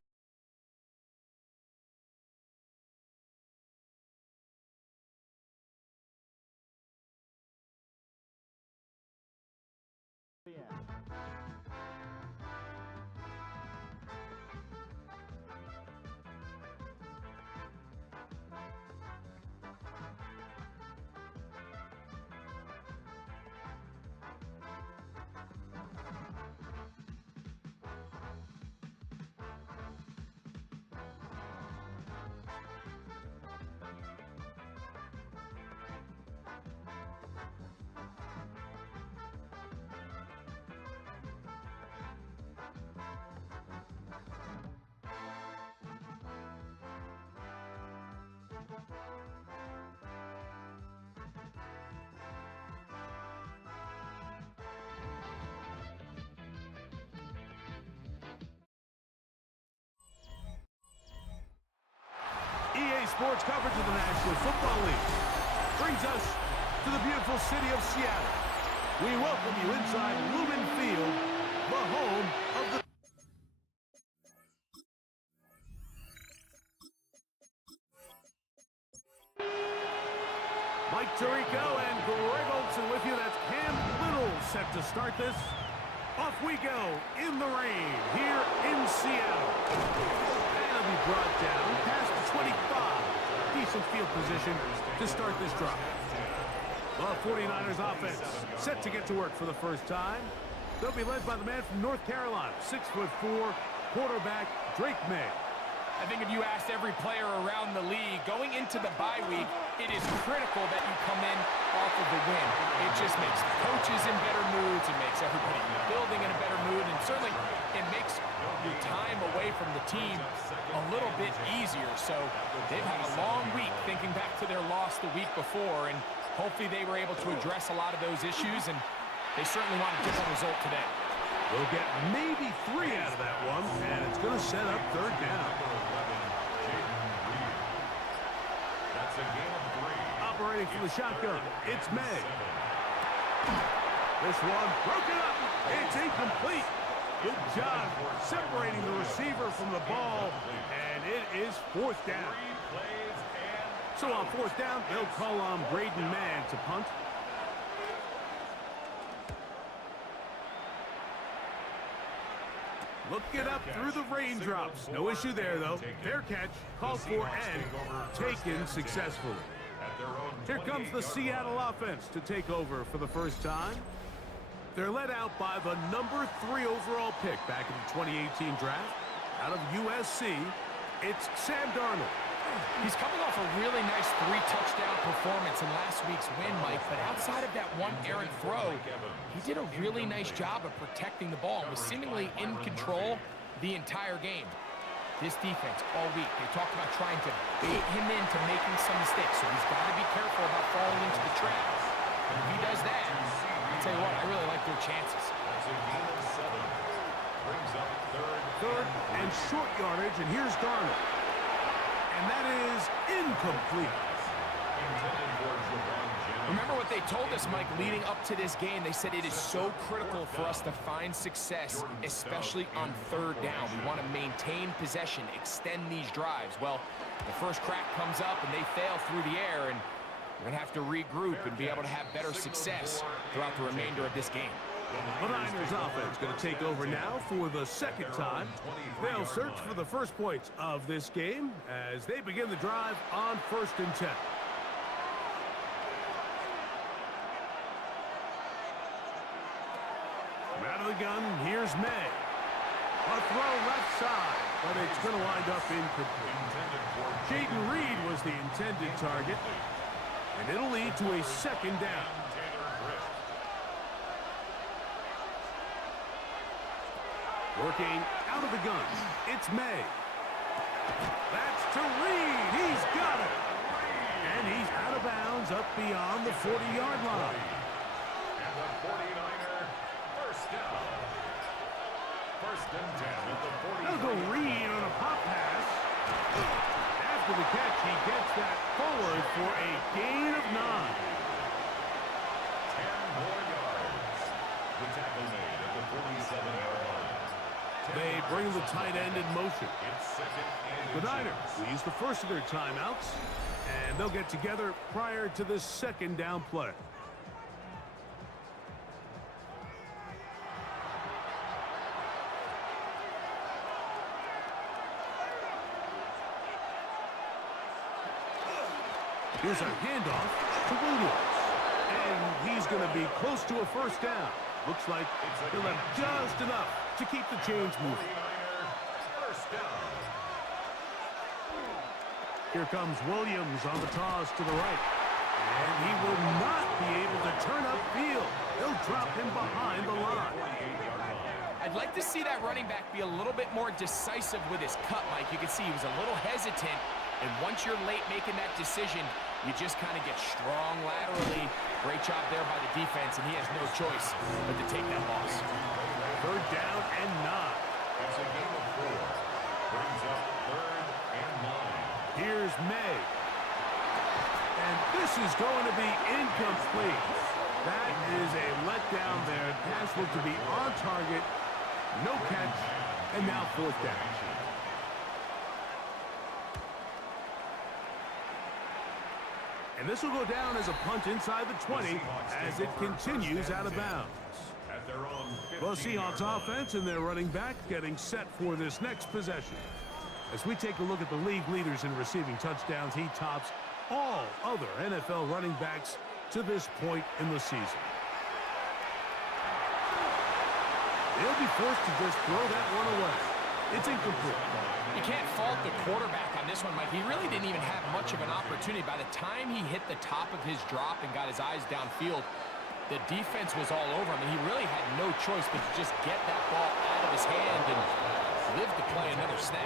EA Sports coverage of the National Football League brings us to the beautiful city of Seattle. We welcome you inside Lumen Field, the home of the... Mike Tirico and Greg Olsen with you. That's Cam Little set to start this. Off we go in the rain here in Seattle. And it'll be brought down past the 25. Decent field position to start this drive. The 49ers offense set to get to work for the first time. They'll be led by the man from North Carolina, 6'4", quarterback Drake May. I think if you asked every player around the league, going into the bye week, it is critical that you come in off of the win. It just makes coaches in better moods. It makes everybody in the building in a better mood. And certainly it makes your time away from the team a little bit easier. So they've had a long week thinking back to their loss the week before. And hopefully they were able to address a lot of those issues. And they certainly want a different result today. We'll get maybe 3 out of that one, and it's going to set up third down. That's a gain of 3. Operating from the shotgun, it's May. This one broken up. It's incomplete. Good job separating the receiver from the ball, and it is fourth down. So on fourth down, they'll call on Braden Mann to punt. Look it up through the raindrops. No issue there, though. Fair catch, called for, and taken successfully. Here comes the Seattle offense to take over for the first time. They're led out by the number 3 overall pick back in the 2018 draft. Out of USC, it's Sam Darnold. He's coming off a really nice 3-touchdown performance in last week's win, Mike, but outside of that one errant throw, he did a really nice job of protecting the ball and was seemingly in control the entire game. This defense all week, they talked about trying to bait him into making some mistakes, so he's got to be careful about falling into the trap. And if he does that, I'll tell you what, I really like their chances. That's a gain of 7. Brings up Third and short yardage, and here's Darnold. And that is incomplete. Remember what they told us, Mike, leading up to this game. They said it is so critical for us to find success, especially on third down. We want to maintain possession, extend these drives. Well, the first crack comes up and they fail through the air, and we're going to have to regroup and be able to have better success throughout the remainder of this game. The Niners offense going to take over now for the second time. They'll search for the first points of this game as they begin the drive on 1st and 10. Out of the gun, here's May. A throw left side, but it's going to wind up incomplete. Jaden Reed was the intended target, and it'll lead to a 2nd down. Working out of the gun, it's May. That's to Reed. He's got it. And he's out of bounds up beyond the 40-yard line. And the 49er first down. 1st and 10 at the 49. That'll go Reed on a pop pass. After the catch, he gets that forward for a gain of 9. 10 more yards. The tackle made at the 47-yard line. They bring the tight end in motion. It's 2nd and The Niners will use the first of their timeouts, and they'll get together prior to this 2nd down play. Here's a handoff to Williams. And he's going to be close to a 1st down. Looks like he'll have just enough to keep the chains moving. 49er first down. Here comes Williams on the toss to the right. And he will not be able to turn upfield. They'll drop him behind the line. I'd like to see that running back be a little bit more decisive with his cut, Mike. You can see he was a little hesitant, and once you're late making that decision, you just kind of get strong laterally. Great job there by the defense, and he has no choice but to take that loss. 3rd down and 9. It's a game of 4. Brings up 3rd and 9. Here's May. And this is going to be incomplete. That is a letdown there. Pass looked to be on target. No catch. And now 4th down. And this will go down as a punt inside the 20 as it continues out of bounds. At their own Well, Seahawks offense and their running back getting set for this next possession. As we take a look at the league leaders in receiving touchdowns, he tops all other NFL running backs to this point in the season. They'll be forced to just throw that one away. It's incomplete. You can't fault the quarterback on this one, Mike. He really didn't even have much of an opportunity. By the time he hit the top of his drop and got his eyes downfield, the defense was all over him, and he really had no choice but to just get that ball out of his hand and live to play another snap.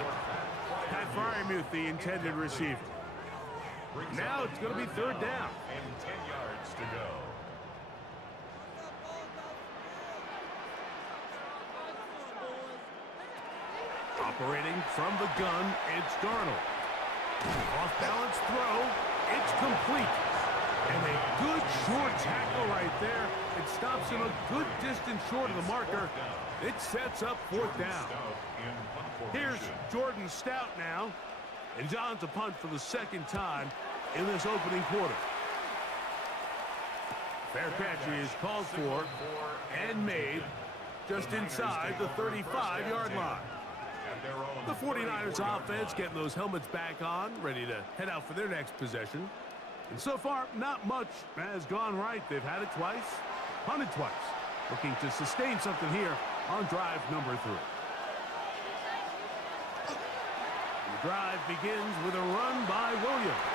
Pat Fryermuth, the intended receiver. Now it's going to be 3rd down. and 10 yards to go. Operating from the gun, it's Darnold. Off-balance throw, it's complete. And a good short tackle right there. It stops him a good distance short of the marker. It sets up 4th down. Here's Jordan Stout now. And John's a punt for the 2nd time in this opening quarter. Fair catch is called for and made just inside the 35-yard line. The 49ers offense getting those helmets back on, ready to head out for their next possession. And so far, not much has gone right. They've had it twice, punted twice. Looking to sustain something here on drive number 3. The drive begins with a run by Williams.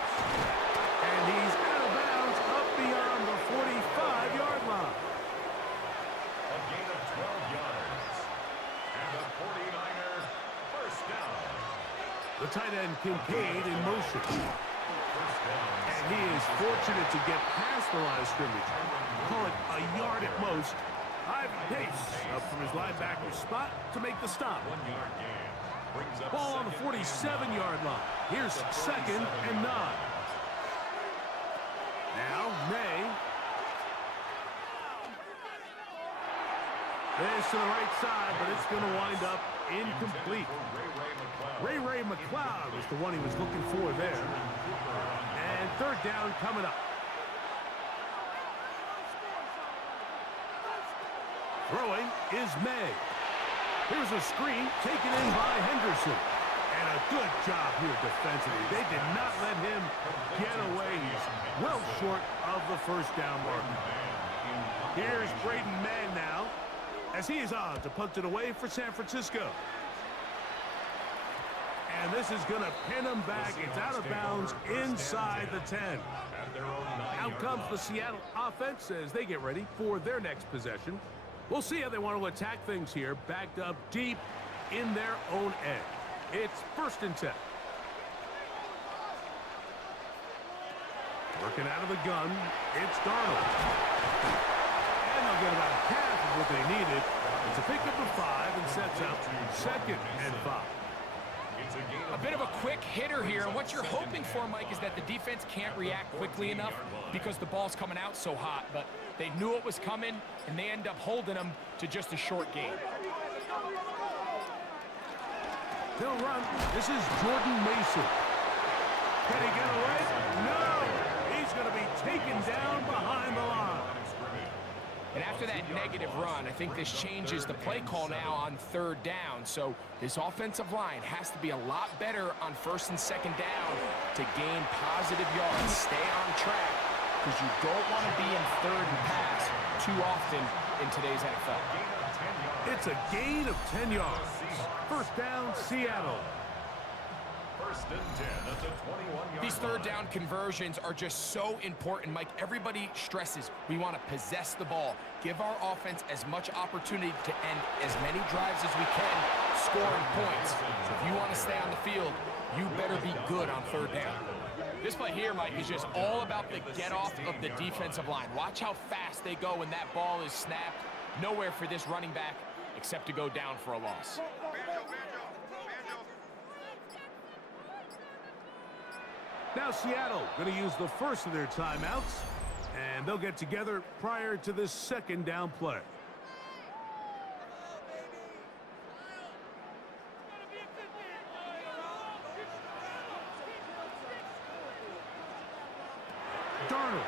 And he's out of bounds up beyond the 45-yard line. A gain of 12 yards. And the 49er first down. The tight end Kincaid in motion. First down. And he is fortunate to get past the line of scrimmage. Call it a yard at most. High pace up from his linebacker spot to make the stop. 1 yard gain. Brings up Ball on the 47-yard line. Here's 2nd and 9. Now, May. This to the right side, but it's going to wind up incomplete. Ray McLeod was the one he was looking for there. And third down coming up. Throwing is May. Here's a screen taken in by Henderson. And a good job here defensively. They did not let him get away. He's well short of the first down mark. Here's Braden Mann now, as he is on to punt it away for San Francisco. And this is going to pin him back. It's out of bounds inside the 10. Out comes the Seattle offense as they get ready for their next possession. We'll see how they want to attack things here, backed up deep in their own end. It's 1st and 10. Working out of the gun, it's Darnold. And they'll get about half of what they needed. It's a pickup of 5 and sets up 2nd and 5. A bit of a quick hitter here, and what you're hoping for, Mike, is that the defense can't react quickly enough because the ball's coming out so hot, but they knew it was coming, and they end up holding them to just a short gain. They'll run. This is Jordan Mason. Can he get away? No! He's going to be taken down behind the line. And after that negative run, I think this changes the play call now on 3rd down. So this offensive line has to be a lot better on 1st and 2nd down to gain positive yards. Stay on track, because you don't want to be in 3rd and pass too often in today's NFL. It's a gain of 10 yards. 1st down, Seattle. 1st and 10 at the 21-yard These 3rd down conversions are just so important, Mike. Everybody stresses we want to possess the ball, give our offense as much opportunity to end as many drives as we can, scoring points. So if you want to stay on the field, you better be good on 3rd down. This play here, Mike, is just all about the get-off of the defensive line. Watch how fast they go when that ball is snapped. Nowhere for this running back except to go down for a loss. Now Seattle going to use the first of their timeouts, and they'll get together prior to this 2nd down play. Darnold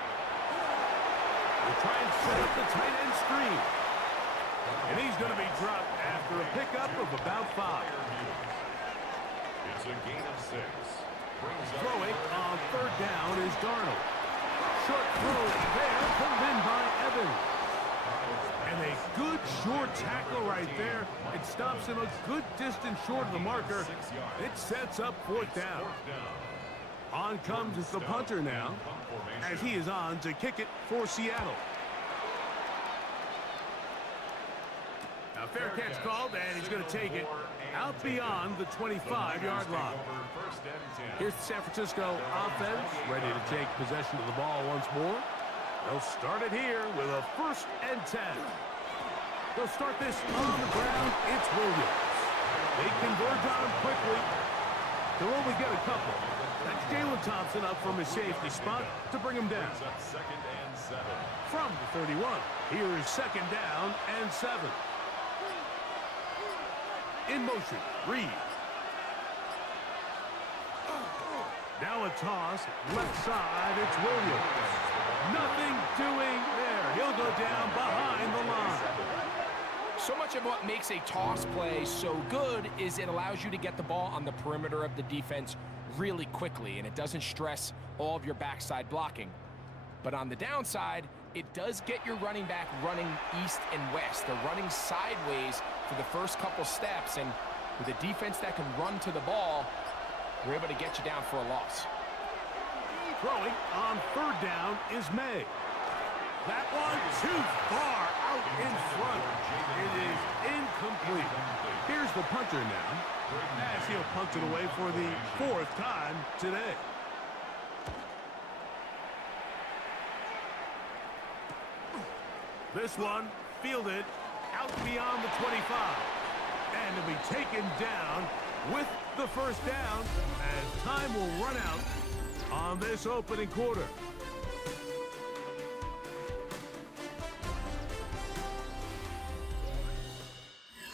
will try and set up the tight end screen. And he's going to be dropped after a pickup of about 5. It's a gain of 6. Throwing on 3rd down is Darnold. Short throw there, put it in by Evans. And a good short tackle right there. It stops him a good distance short of the marker. It sets up 4th down. On comes the punter now, as he is on to kick it for Seattle. Now fair catch called, and he's going to take it out beyond the 25-yard line. Here's the San Francisco offense, ready to take possession of the ball once more. They'll start it here with a 1st and 10. They'll start this on the ground. It's Williams. They converge on him quickly. They'll only get a couple. That's Jalen Thompson up from his safety spot to bring him down. 2nd and 7. From the 31, here is 2nd down and 7. In motion, Reed. Now a toss, left side, it's Williams. Nothing doing there. He'll go down behind the line. So much of what makes a toss play so good is it allows you to get the ball on the perimeter of the defense really quickly, and it doesn't stress all of your backside blocking. But on the downside, it does get your running back running east and west. They're running sideways for the first couple steps, and with a defense that can run to the ball, we're able to get you down for a loss. Throwing on 3rd down is May. That one too far out in front. It is incomplete. Here's the punter now, as he'll punt it away for the 4th time today. This one fielded out beyond the 25. And to be taken down with the 1st down as time will run out on this opening quarter.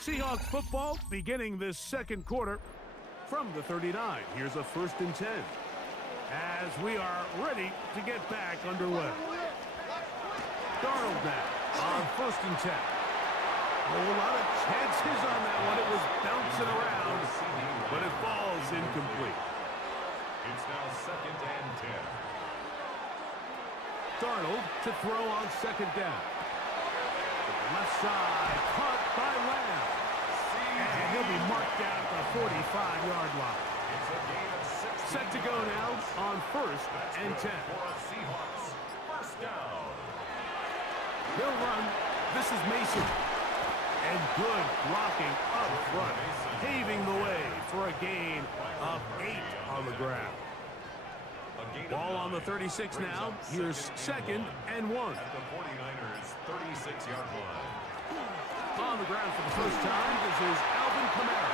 Seahawks football beginning this second quarter from the 39. Here's a 1st and 10 as we are ready to get back underway. Darnold now on 1st and 10. A lot of chances on that one. It was bouncing around, but it falls incomplete. It's now 2nd and 10. Darnold to throw on 2nd down. Left side, caught by Lamb. And he'll be marked down at the 45-yard line. It's a gain of 6. Set to go now on 1st and 10. For Seahawks, 1st down. He'll run. This is Mason. And good blocking up front, paving the way for a gain of 8 on the ground. Ball on the 36 now. Here's 2nd and 1. At the 49ers' 36-yard line. On the ground for the first time, this is Alvin Kamara.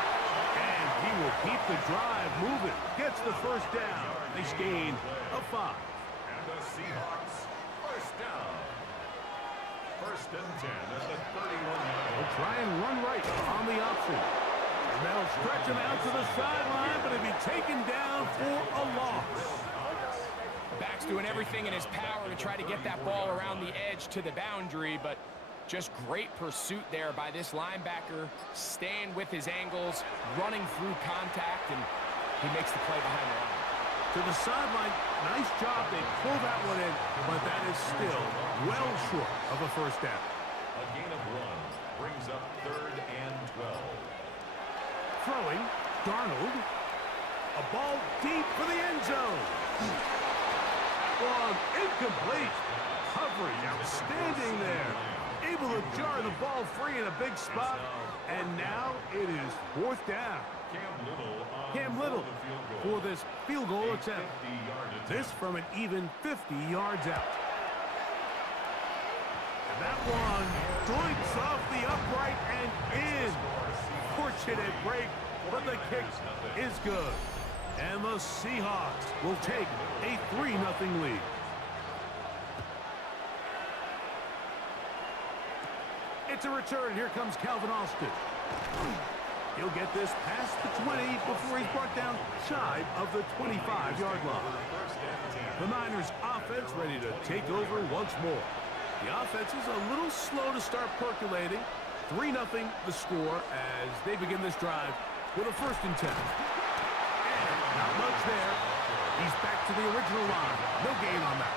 And he will keep the drive moving. Gets the 1st down. Nice gain of 5. And the Seahawks, 1st down. 1st and 10 at the 31-yard They'll try and run right on the option. And they'll stretch him out to the sideline, but he'll be taken down for a loss. Back's doing everything in his power to try to get that ball around the edge to the boundary, but just great pursuit there by this linebacker, staying with his angles, running through contact, and he makes the play behind the line. To the sideline, nice job. They pull that one in, but that is still well short of a 1st down. A gain of 1 brings up 3rd and 12. Throwing, Darnold. A ball deep for the end zone. Long, incomplete. Coverage outstanding there. Able to jar the ball free in a big spot. And now it is 4th down. Cam Little for this field goal attempt. This from an even 50 yards out. And that one doinks off the upright and in. Fortunate break, but the kick is good. And the Seahawks will take a 3-0 lead. It's a return. Here comes Calvin Austin. He'll get this past the 20 before he's brought down shy of the 25-yard line. The Niners offense ready to take over once more. The offense is a little slow to start percolating. 3-0 the score as they begin this drive with a 1st and 10. And not much there. He's back to the original line. No gain on that.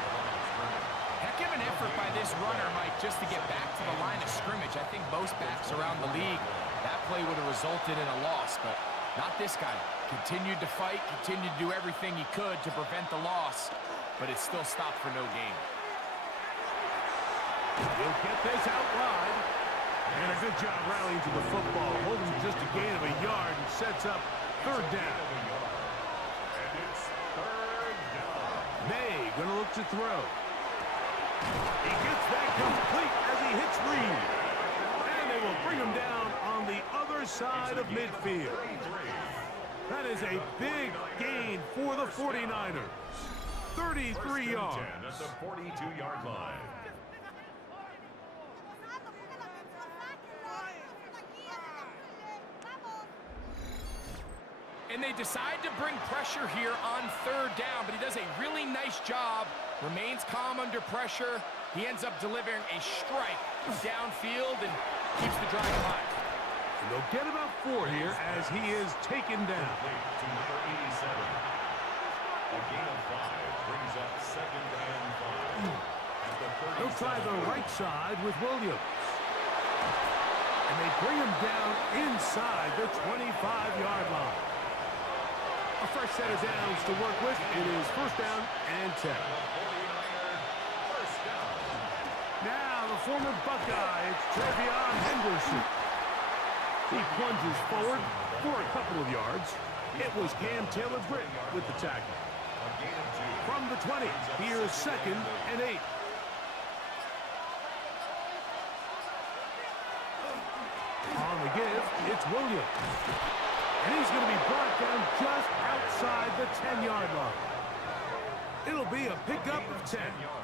Heck of an effort by this runner, Mike, just to get back to the line of scrimmage. I think most backs around the league, that play would have resulted in a loss, but not this guy. Continued to fight, continued to do everything he could to prevent the loss, but it still stopped for no gain. He'll get this out wide. And a good job rallying to the football. Holding just a gain of a yard and sets up 3rd down. And it's 3rd down. May gonna look to throw. He gets that complete as he hits Reed. And they will bring him down on the other side of midfield. That is a big gain for the 49ers. 33 yards. At the 42-yard line. And they decide to bring pressure here on 3rd down, but he does a really nice job. Remains calm under pressure. He ends up delivering a strike downfield and keeps the drive alive. And they'll get about 4 here as he is taken down. To number 87. A gain of 5 brings up 2nd and 5. At the 37. They'll try the right side with Williams. And they bring him down inside the 25-yard line. A fresh set of downs to work with. It is 1st down and 10. Now the former Buckeye, it's Trevion Henderson. He plunges forward for a couple of yards. It was Cam Taylor-Britt with the tackle. From the 20, here's 2nd and 8. On the give, it's Williams. And he's going to be brought down just outside the 10-yard line. It'll be a pickup of 10.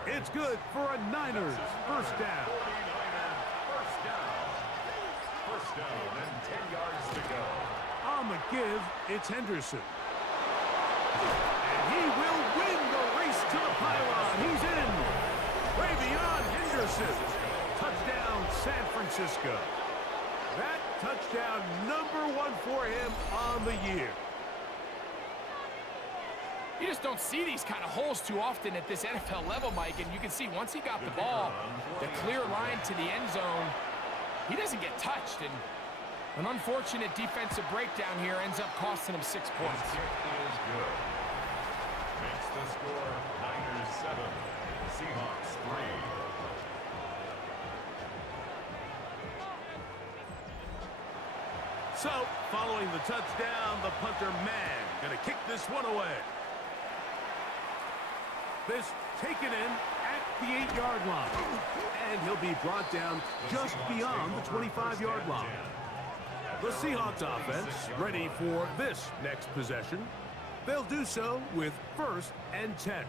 It's good for a Niners 1st down. 49er 1st down. 1st down and 10 yards to go. On the give, it's Henderson. And he will win the race to the pylon. He's in. Way beyond Henderson. Touchdown, San Francisco. That touchdown #1 for him on the year. You just don't see these kind of holes too often at this NFL level, Mike, and you can see once he got the ball, the clear line to the end zone, he doesn't get touched, and an unfortunate defensive breakdown here ends up costing him 6 points. His kick is good. Makes the score Niners 7, Seahawks 3. So, following the touchdown, the punter man gonna kick this one away. This taken in at the 8-yard line. And he'll be brought down just beyond the 25-yard line. The Seahawks offense ready for this next possession. They'll do so with 1st and 10.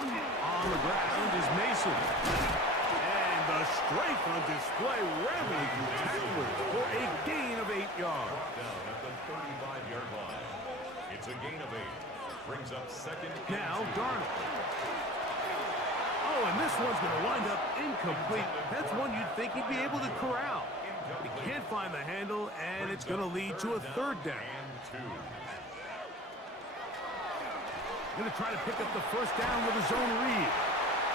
On the ground is Mason. And the strength on display, rambling through tacklers for a gain of 8 yards. Down at the 35-yard line. It's a gain of 8. Brings up 2nd. Now Darnold. Oh, and this one's going to wind up incomplete. That's one you'd think he'd be able to corral. He can't find the handle, and it's going to lead to a 3rd down. And 2. Going to try to pick up the 1st down with his own read.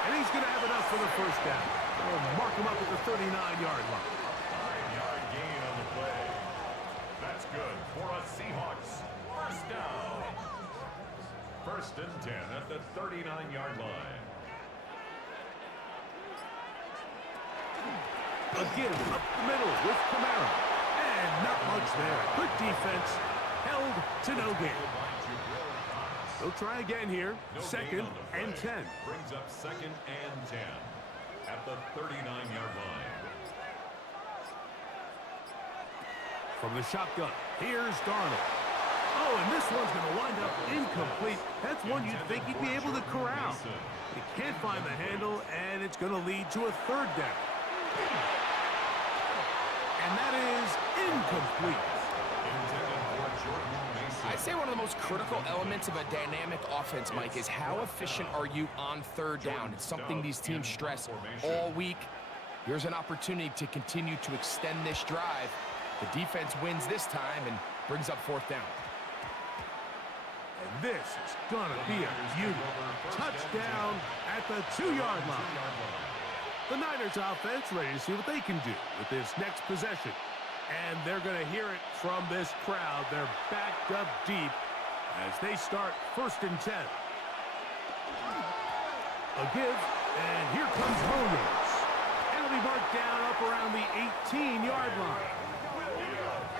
And he's going to have enough for the 1st down. They'll mark him up at the 39-yard line. 9-yard gain on the play. That's good for a Seahawks 1st down. 1st and 10 at the 39-yard line. Again, up the middle with Kamara. And not much there. Good defense. Held to no gain. They'll try again here. 2nd and 10. Brings up 2nd and 10 at the 39-yard line. From the shotgun, here's Darnold. Oh, and this one's going to wind up incomplete. That's one you'd think he'd be able to corral. He can't find the handle, and it's going to lead to a 3rd down. And that is incomplete. I'd say one of the most critical elements of a dynamic offense, Mike, is how efficient are you on 3rd down? It's something these teams stress all week. Here's an opportunity to continue to extend this drive. The defense wins this time and brings up 4th down. And this is going to be a beauty. Touchdown at the 2-yard line. The Niners offense ready to see what they can do with this next possession. And they're going to hear it from this crowd. They're backed up deep as they start 1st and 10. A give, and here comes Williams. And it'll be marked down up around the 18-yard line.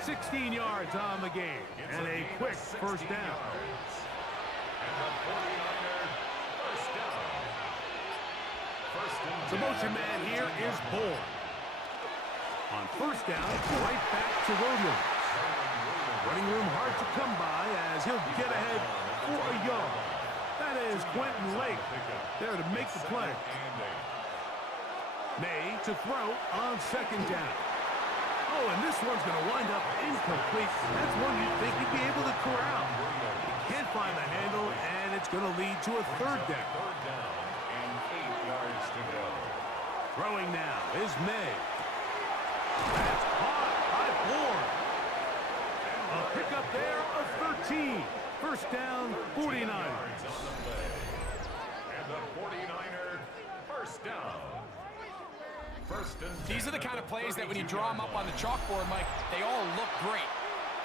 16 yards on the game, and a quick 1st down. The motion man here is Bourne. On 1st down, right back to Williams. Running room hard to come by as he'll get ahead for a yard. That is Quentin Lake there to make the play. May to throw on 2nd down. Oh, and this one's going to wind up incomplete. That's one you'd think he'd be able to corral. He can't find the handle, and it's going to lead to a 3rd down. 3rd down and 8 yards to go. Throwing now is May. That's caught by Bourne. A pickup there of 13. 1st down, 49ers. And the 49er 1st down. 1st and 10. These are the kind of plays that when you draw them up on the chalkboard, Mike, they all look great.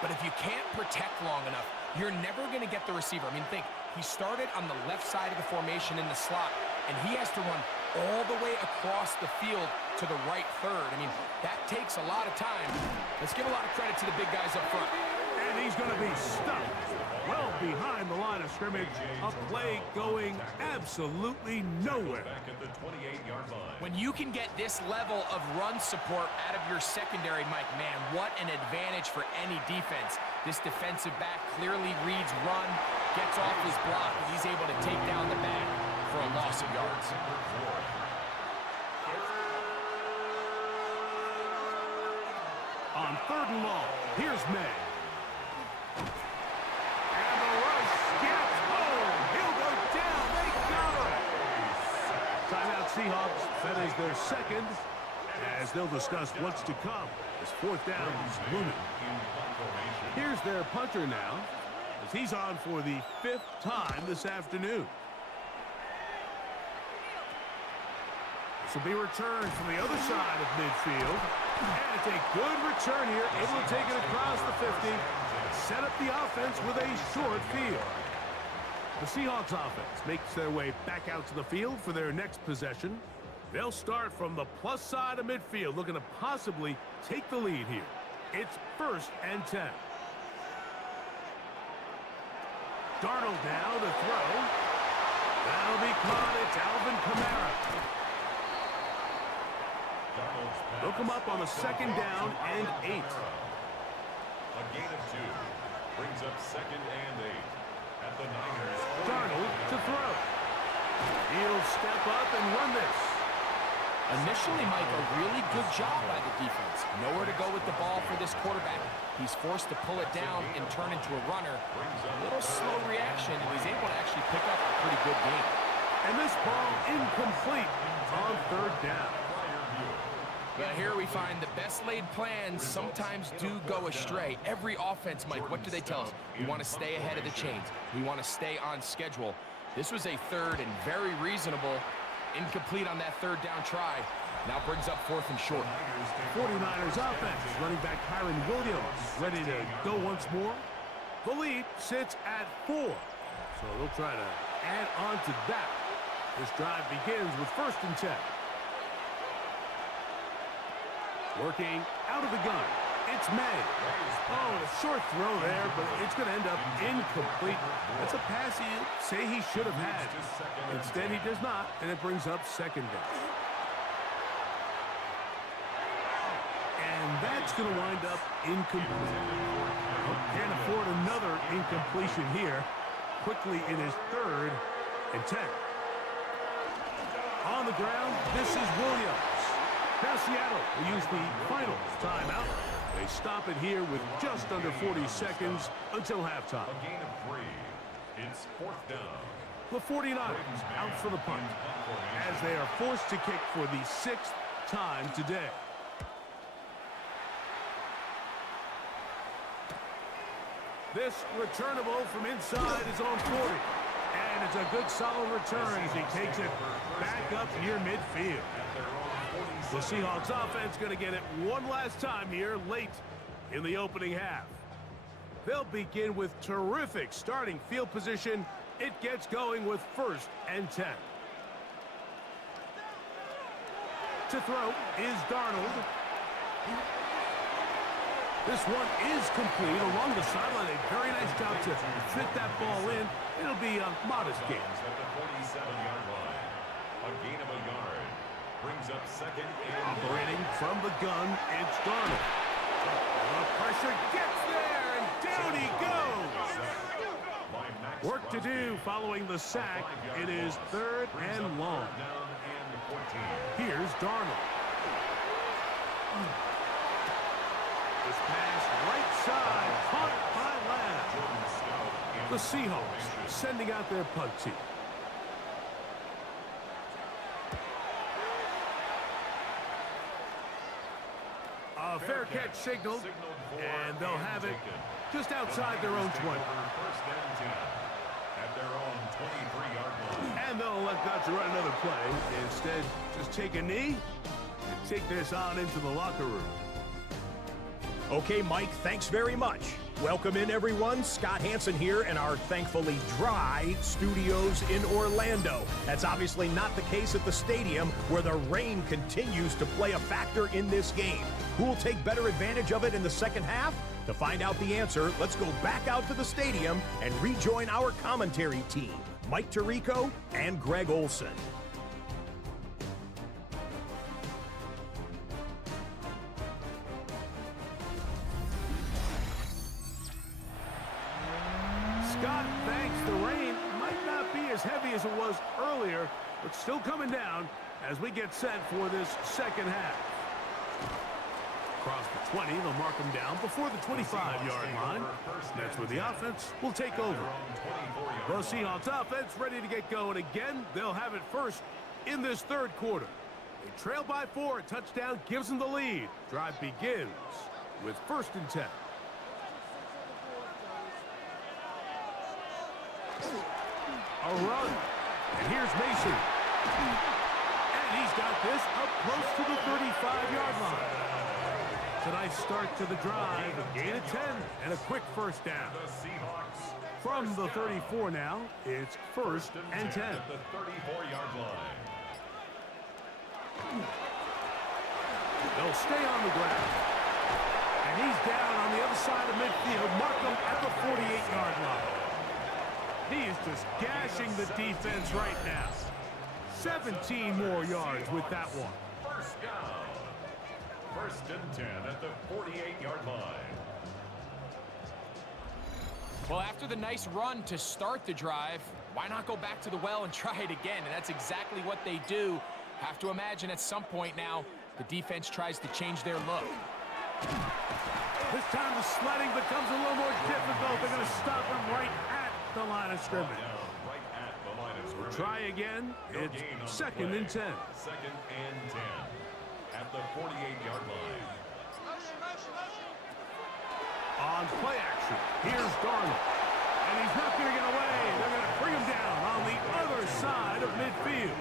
But if you can't protect long enough, you're never going to get the receiver. I mean, think, he started on the left side of the formation in the slot, and he has to run all the way across the field to the right 3rd. I mean, that takes a lot of time. Let's give a lot of credit to the big guys up front. And he's going to be stuck well behind the line of scrimmage. A play going absolutely nowhere. Back at the 28-yard line. When you can get this level of run support out of your secondary, Mike, man, what an advantage for any defense. This defensive back clearly reads run, gets off his block, and he's able to take down the back. for a loss of yards. On 3rd and long, here's May. And the rush gets home. He'll go down. They got him. Timeout Seahawks. That is their second, as they'll discuss what's to come. This 4th down is looming. Here's their punter now, as he's on for the 5th time this afternoon. This will be returned from the other side of midfield. And it's a good return here, able to take it across the 50, set up the offense with a short field. The Seahawks offense makes their way back out to the field for their next possession. They'll start from the plus side of midfield, looking to possibly take the lead here. It's 1st and 10. Darnold now to throw. That'll be caught. It's Alvin Kamara. They'll come up on a 2nd down and 8. A gain of 2 brings up 2nd and 8 at the Niners. Darnold to throw. He'll step up and run this. Initially, Mike, a really good job by the defense. Nowhere to go with the ball for this quarterback. He's forced to pull it down and turn into a runner. A little slow reaction, and he's able to actually pick up a pretty good game. And this ball incomplete on 3rd down. But here we find the best laid plans sometimes do go astray. Every offense, Mike, what do they tell us? We want to stay ahead of the chains. We want to stay on schedule. This was a 3rd and very reasonable. Incomplete on that 3rd down try. Now brings up 4th and short. 49ers offense. Running back Kyron Williams ready to go once more. The lead sits at 4. So they'll try to add on to that. This drive begins with 1st and 10. Working out of the gun. It's May. Oh, a short throw there, but it's going to end up incomplete. That's a pass he'd say he should have had. Instead, he does not, and it brings up 2nd down. And that's going to wind up incomplete. Can't afford another incompletion here. Quickly, it is 3rd and 10. On the ground, this is Williams. Now Seattle will use the final timeout. They stop it here with just under 40 seconds until halftime. A gain of 3. It's 4th down. The 49ers out for the punt as they are forced to kick for the 6th time today. This returnable from inside is on 40. And it's a good solid return as he takes it back up near midfield. The Seahawks offense going to get it one last time here late in the opening half. They'll begin with terrific starting field position. It gets going with 1st and 10. To throw is Darnold. This one is complete along the sideline. A very nice job to fit that ball in. It'll be a modest gain. At the 47-yard line. A gain of a yard. Brings up 2nd and operating from the gun, it's Darnold. The pressure gets there, and down he goes. Work to do following the sack. It is 3rd and long. Here's Darnold. This pass right side, caught by Lamb. The Seahawks sending out their punt team. A fair catch signaled, and they'll have it just outside their own 20. 1st and 10 at their own 23-yard line. And they'll elect not to run another play. Instead, just take a knee and take this on into the locker room. Okay, Mike, thanks very much. Welcome in, everyone. Scott Hansen here in our thankfully dry studios in Orlando. That's obviously not the case at the stadium, where the rain continues to play a factor in this game. Who will take better advantage of it in the second half? To find out the answer, let's go back out to the stadium and rejoin our commentary team, Mike Tirico and Greg Olson. Scott, thanks. The rain might not be as heavy as it was earlier, but still coming down as we get set for this second half. Across the 20, they'll mark them down before the 25-yard line. That's where the offense will take over. The Seahawks offense ready to get going again. They'll have it first in this third quarter. They trail by 4. A touchdown gives them the lead. Drive begins with 1st and 10. A run. And here's Mason. And he's got this up close to the 35-yard line. It's a nice start to the drive. A gain of 10 and a quick first down. From the 34 now, it's 1st and 10. At the 34-yard line. They'll stay on the ground. And he's down on the other side of midfield. Mark him at the 48-yard line. He is just gashing the defense right now. 17 more yards with that one. First down. 1st and 10 at the 48-yard line. Well, after the nice run to start the drive, why not go back to the well and try it again? And that's exactly what they do. Have to imagine at some point now, the defense tries to change their look. This time the sledding becomes a little more difficult. They're going to stop him right at the line of scrimmage. Right at the line of scrimmage. Try again. It's 2nd and 10. 2nd and 10 at the 48-yard line. On play action, here's Darnold. And he's not going to get away. They're going to bring him down on the other side of midfield.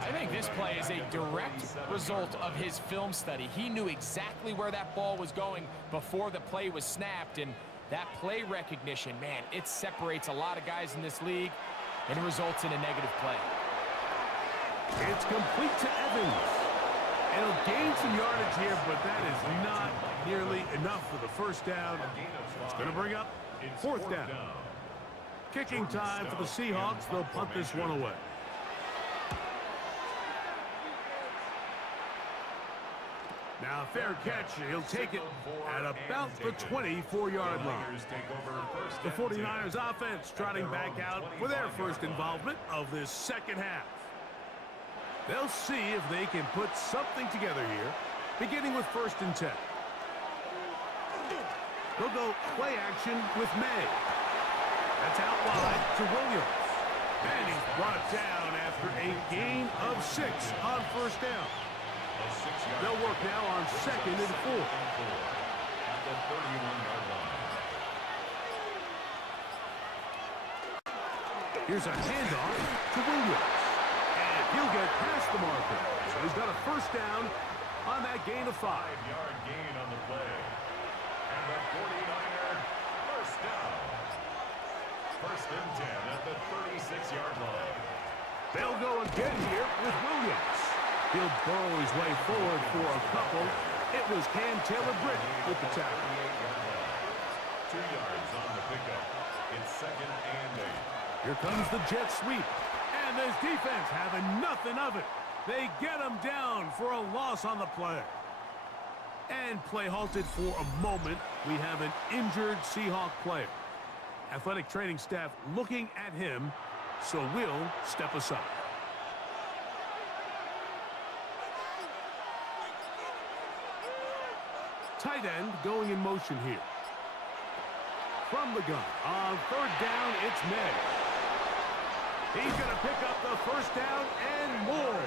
I think this play is a direct result of his film study. He knew exactly where that ball was going before the play was snapped, and that play recognition, man, it separates a lot of guys in this league, and it results in a negative play. It's complete to Evans. It'll gain some yardage here, but that is not nearly enough for the first down. It's going to bring up 4th down. Kicking time for the Seahawks. They'll punt this one away. Now, fair catch. He'll take it at about the 24-yard line. The 49ers offense trotting back out for their first involvement of this second half. They'll see if they can put something together here, beginning with 1st and 10. They'll go play action with May. That's out wide to Williams. And he's brought down after a gain of 6 on 1st down. They'll work now on 2nd and 4. At the 31-yard line. Here's a handoff to Williams. And he'll get past the marker. So he's got a 1st down on that gain of 5. 5-yard gain on the play. And the 49er first down. 1st and 10 at the 36-yard line. They'll go again here with Williams. He'll burrow his way forward for a couple. It was Cam Taylor-Britt with the tackle. 2 yards on the pickup. It's 2nd and 8. Here comes the jet sweep. And this defense having nothing of it. They get him down for a loss on the play. And play halted for a moment. We have an injured Seahawk player. Athletic training staff looking at him, so we'll step aside. Tight end going in motion here. From the gun. On 3rd down, it's May. He's going to pick up the 1st down and more.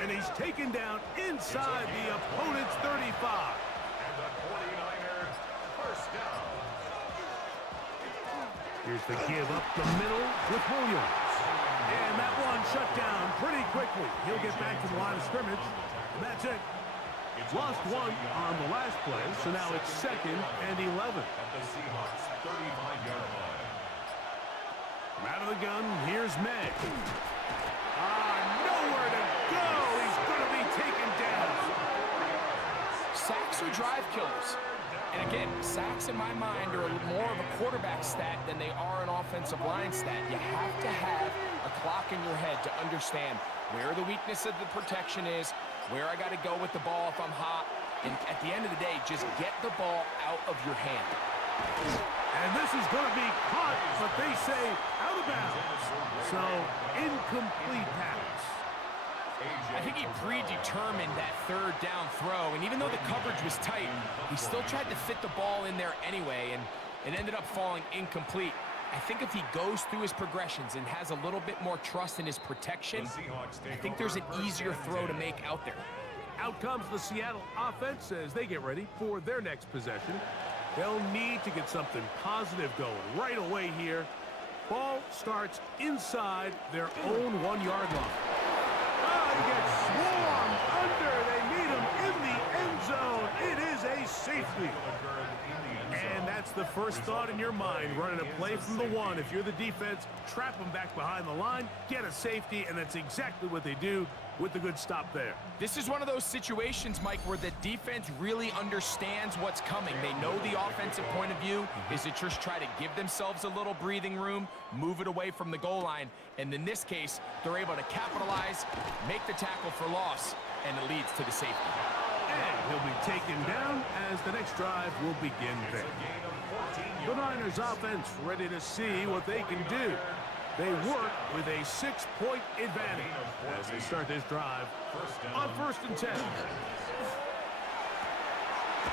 And he's taken down inside the opponent's 35. And the 49er first down. Here's the give up the middle with Williams. And that one shut down pretty quickly. He'll get back to the line of scrimmage. And that's it. Lost 1 on the last play, so now it's 2nd and 11. At the Seahawks 35-yard line. Out of the gun, here's May. Nowhere to go. He's going to be taken down. Sacks are drive killers. And again, sacks in my mind are more of a quarterback stat than they are an offensive line stat. You have to have a clock in your head to understand where the weakness of the protection is, where I got to go with the ball if I'm hot. And at the end of the day, just get the ball out of your hand. And this is going to be caught, but they say out of bounds. So, incomplete pass. I think he predetermined that third down throw, and even though the coverage was tight, he still tried to fit the ball in there anyway, and it ended up falling incomplete. I think if he goes through his progressions and has a little bit more trust in his protection, I think there's an easier throw to make out there. Out comes the Seattle offense as they get ready for their next possession. They'll need to get something positive going right away here. Ball starts inside their own 1-yard line. Oh, he gets swarmed under. They meet him in the end zone. It is a safety. And that's the first thought in your mind, running a play from the 1. If you're the defense, trap them back behind the line, get a safety, and that's exactly what they do with the good stop there. This is one of those situations, Mike, where the defense really understands what's coming. They know the offensive point of view is to just try to give themselves a little breathing room, move it away from the goal line, and in this case, they're able to capitalize, make the tackle for loss, and it leads to the safety. And he'll be taken down as the next drive will begin there. The Niners offense ready to see what they can do. They work with a 6-point advantage as they start this drive on 1st and 10.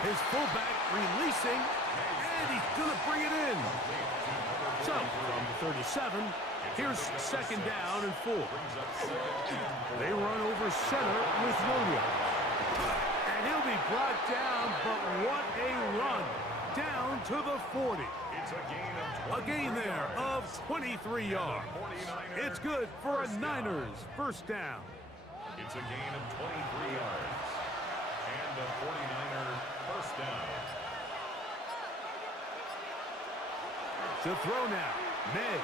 His fullback releasing, and he's going to bring it in. So, from 37, here's 2nd down and 4. They run over center with Williams. And he'll be brought down, but what a run. Down to the 40. A gain there of 23 yards. It's good for a Niners 1st down. It's a gain of 23 yards. And a 49er 1st down. To throw now, May.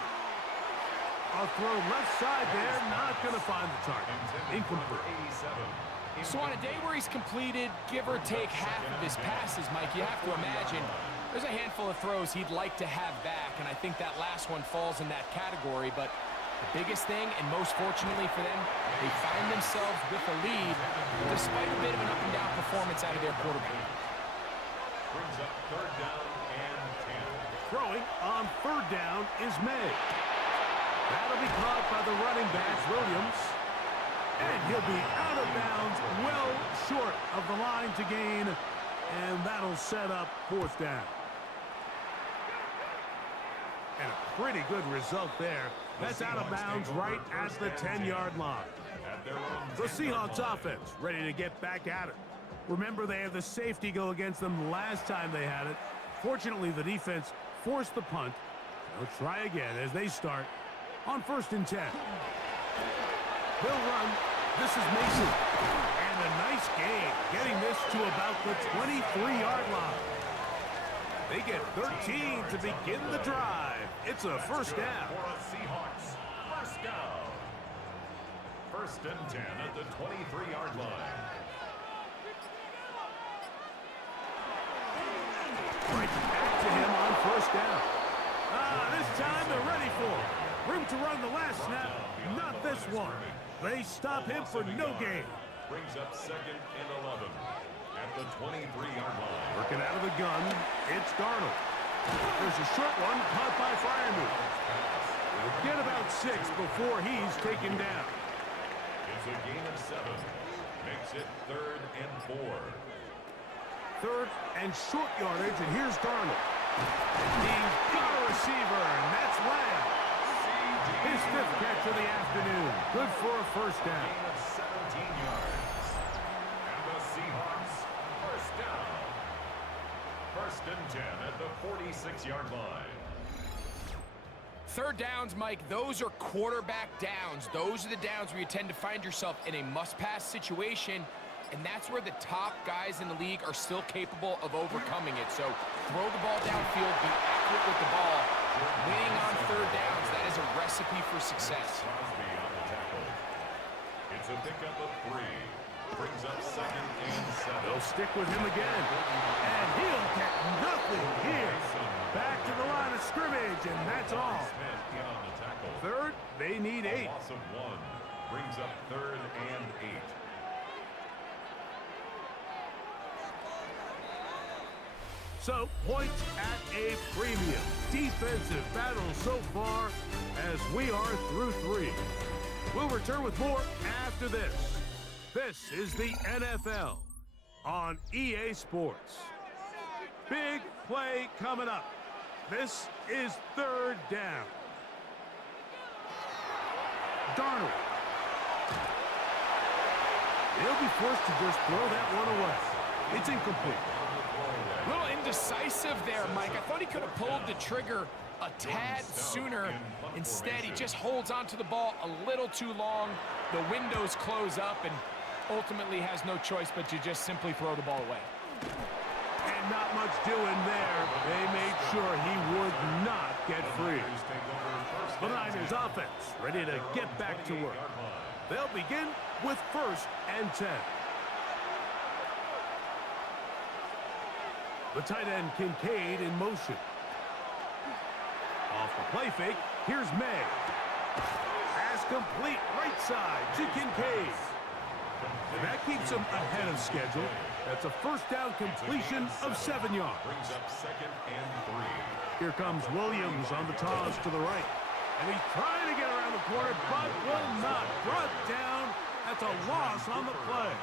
A throw left side there, not going to find the target. Incomplete. So on a day where he's completed, give or take half of his passes, Mike, you have to imagine there's a handful of throws he'd like to have back, and I think that last one falls in that category. But the biggest thing, and most fortunately for them, they find themselves with a lead despite a bit of an up-and-down performance out of their quarterback. Brings up 3rd down and 10. Throwing on 3rd down is May. That'll be caught by the running back, Williams. And he'll be out of bounds, well short of the line to gain, and that'll set up 4th down. And a pretty good result there. That's out of bounds right at the 10-yard line. The Seahawks offense ready to get back at it. Remember, they had the safety go against them last time they had it. Fortunately, the defense forced the punt. They'll try again as they start on 1st and 10. They'll run. This is Mason. And a nice gain, getting this to about the 23-yard line. They get 13 to begin the drive. It's a 1st down. For a Seahawks 1st down. 1st and 10 at the 23-yard line. Right back to him on 1st down. This time they're ready for it. Room to run the last snap, not this one. They stop him for no gain. Brings up 2nd and 11 at the 23-yard line. Working out of the gun, it's Darnold. There's a short one caught by Freiermuth. They'll get about 6 before he's taken down. It's a gain of 7. Makes it 3rd and 4. 3rd and short yardage, and here's Darnold. He's got a receiver, and that's Lamb. His 5th catch of the afternoon. Good for a 1st down. Gain of 17 yards. And the Seahawks 1st down. 1st and 10 at the 46-yard line. 3rd downs, Mike, those are quarterback downs. Those are the downs where you tend to find yourself in a must-pass situation, and that's where the top guys in the league are still capable of overcoming it. So throw the ball downfield, be accurate with the ball. Winning on 3rd downs, that is a recipe for success. Crosby on the tackle. It's a pickup of 3. Brings up 2nd and 7. They'll stick with him again. And he'll get nothing here. Back to the line of scrimmage, and that's all. Smith in on the tackle. 3rd, they need 8. A loss of 1. Brings up 3rd and 8. So, points at a premium. Defensive battle so far as we are through 3. We'll return with more after this. This is the NFL on EA Sports. Big play coming up. This is 3rd down. Darnold. He'll be forced to just throw that one away. It's incomplete. A little indecisive there, Mike. I thought he could have pulled the trigger a tad sooner. Instead, he just holds onto the ball a little too long. The windows close up and ultimately has no choice but to just simply throw the ball away. And not much doing there. They made sure he would not get free. The Niners offense ready to get back to work. They'll begin with 1st and 10. The tight end Kincaid in motion. Off the play fake, here's May. Pass complete right side to Kincaid. And that keeps him ahead of schedule. That's a 1st down completion of 7 yards. Brings up 2nd and 3. Here comes Williams on the toss to the right. And he's trying to get around the corner, but will not. Brought down. That's a loss on the play.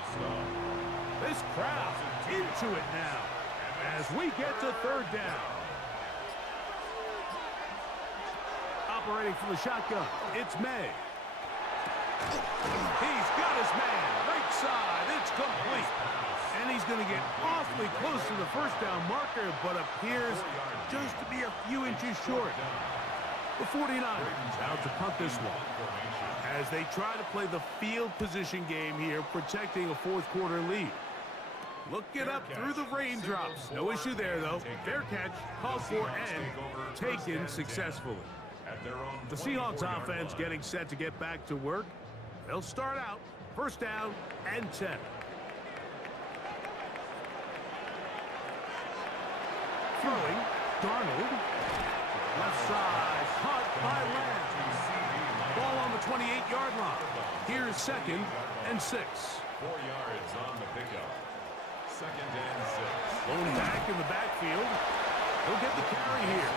This crowd into it now as we get to 3rd down. Operating from the shotgun, it's May. He's got his man. Right side, it's complete. And he's going to get awfully close to the 1st down marker, but appears just to be a few inches short. The 49ers out to punt this one as they try to play the field position game here, protecting a 4th quarter lead. Looking up through the raindrops. No issue there, though. Fair catch, called for, and taken successfully. The Seahawks offense getting set to get back to work. They'll start out 1st down and 10. Throwing, Darnold. Left side, caught by Lamb. Ball on the 28-yard line. Here's 2nd and 6. 4 yards on the pickup. 2nd and 6. Blown back in the backfield. He'll get the carry here.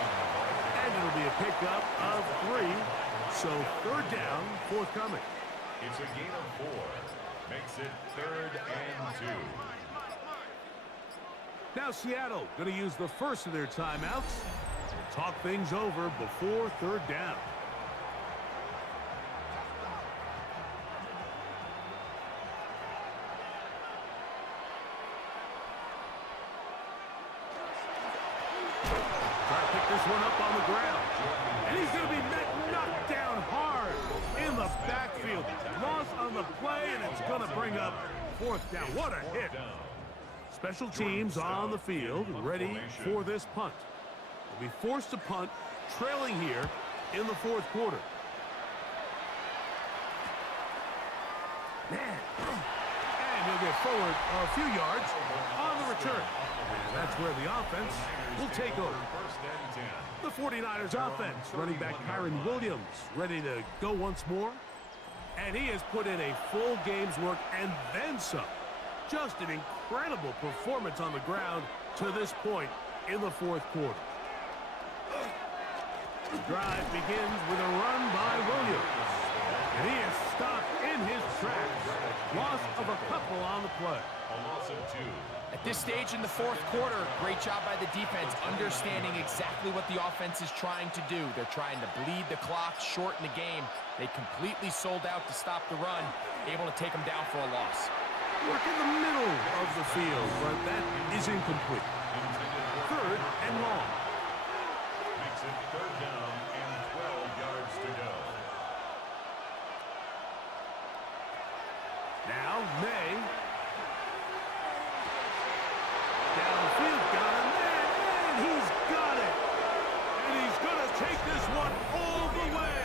And it'll be a pickup of 3. So 3rd down, forthcoming. It's a gain of 4. Makes it 3rd and 2. Now Seattle going to use the first of their timeouts. Talk things over before 3rd down. Try to pick this one up on the ground. And he's going to be knocked down hard in the backfield. Loss on the play, and it's going to bring up 4th down. What a hit. Special teams on the field, ready for this punt. Will be forced to punt, trailing here in the 4th quarter. And he'll get forward a few yards on the return. And that's where the offense will take over. The 49ers offense, running back Kyron Williams, ready to go once more. And he has put in a full game's work and then some. Just an incredible performance on the ground to this point in the 4th quarter. The drive begins with a run by Williams. And he is stopped in his tracks. Loss of a couple on the play. A loss of 2. At this stage in the 4th quarter, great job by the defense, understanding exactly what the offense is trying to do. They're trying to bleed the clock, shorten the game. They completely sold out to stop the run, able to take them down for a loss. Work in the middle of the field, but that is incomplete. 3rd and long. Makes it 3rd down and 12 yards to go. Now May. Downfield, got him there, and he's got it. And he's going to take this one all the way.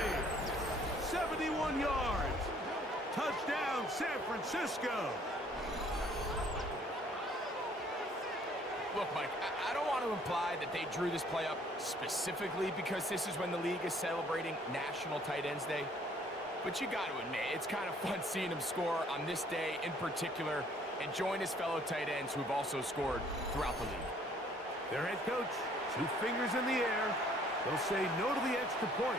71 yards. Touchdown, San Francisco. Look, Mike, I don't want to imply that they drew this play up specifically because this is when the league is celebrating National Tight Ends Day. But you got to admit, it's kind of fun seeing him score on this day in particular and join his fellow tight ends who have also scored throughout the league. Their head coach, 2 fingers in the air. They'll say no to the extra point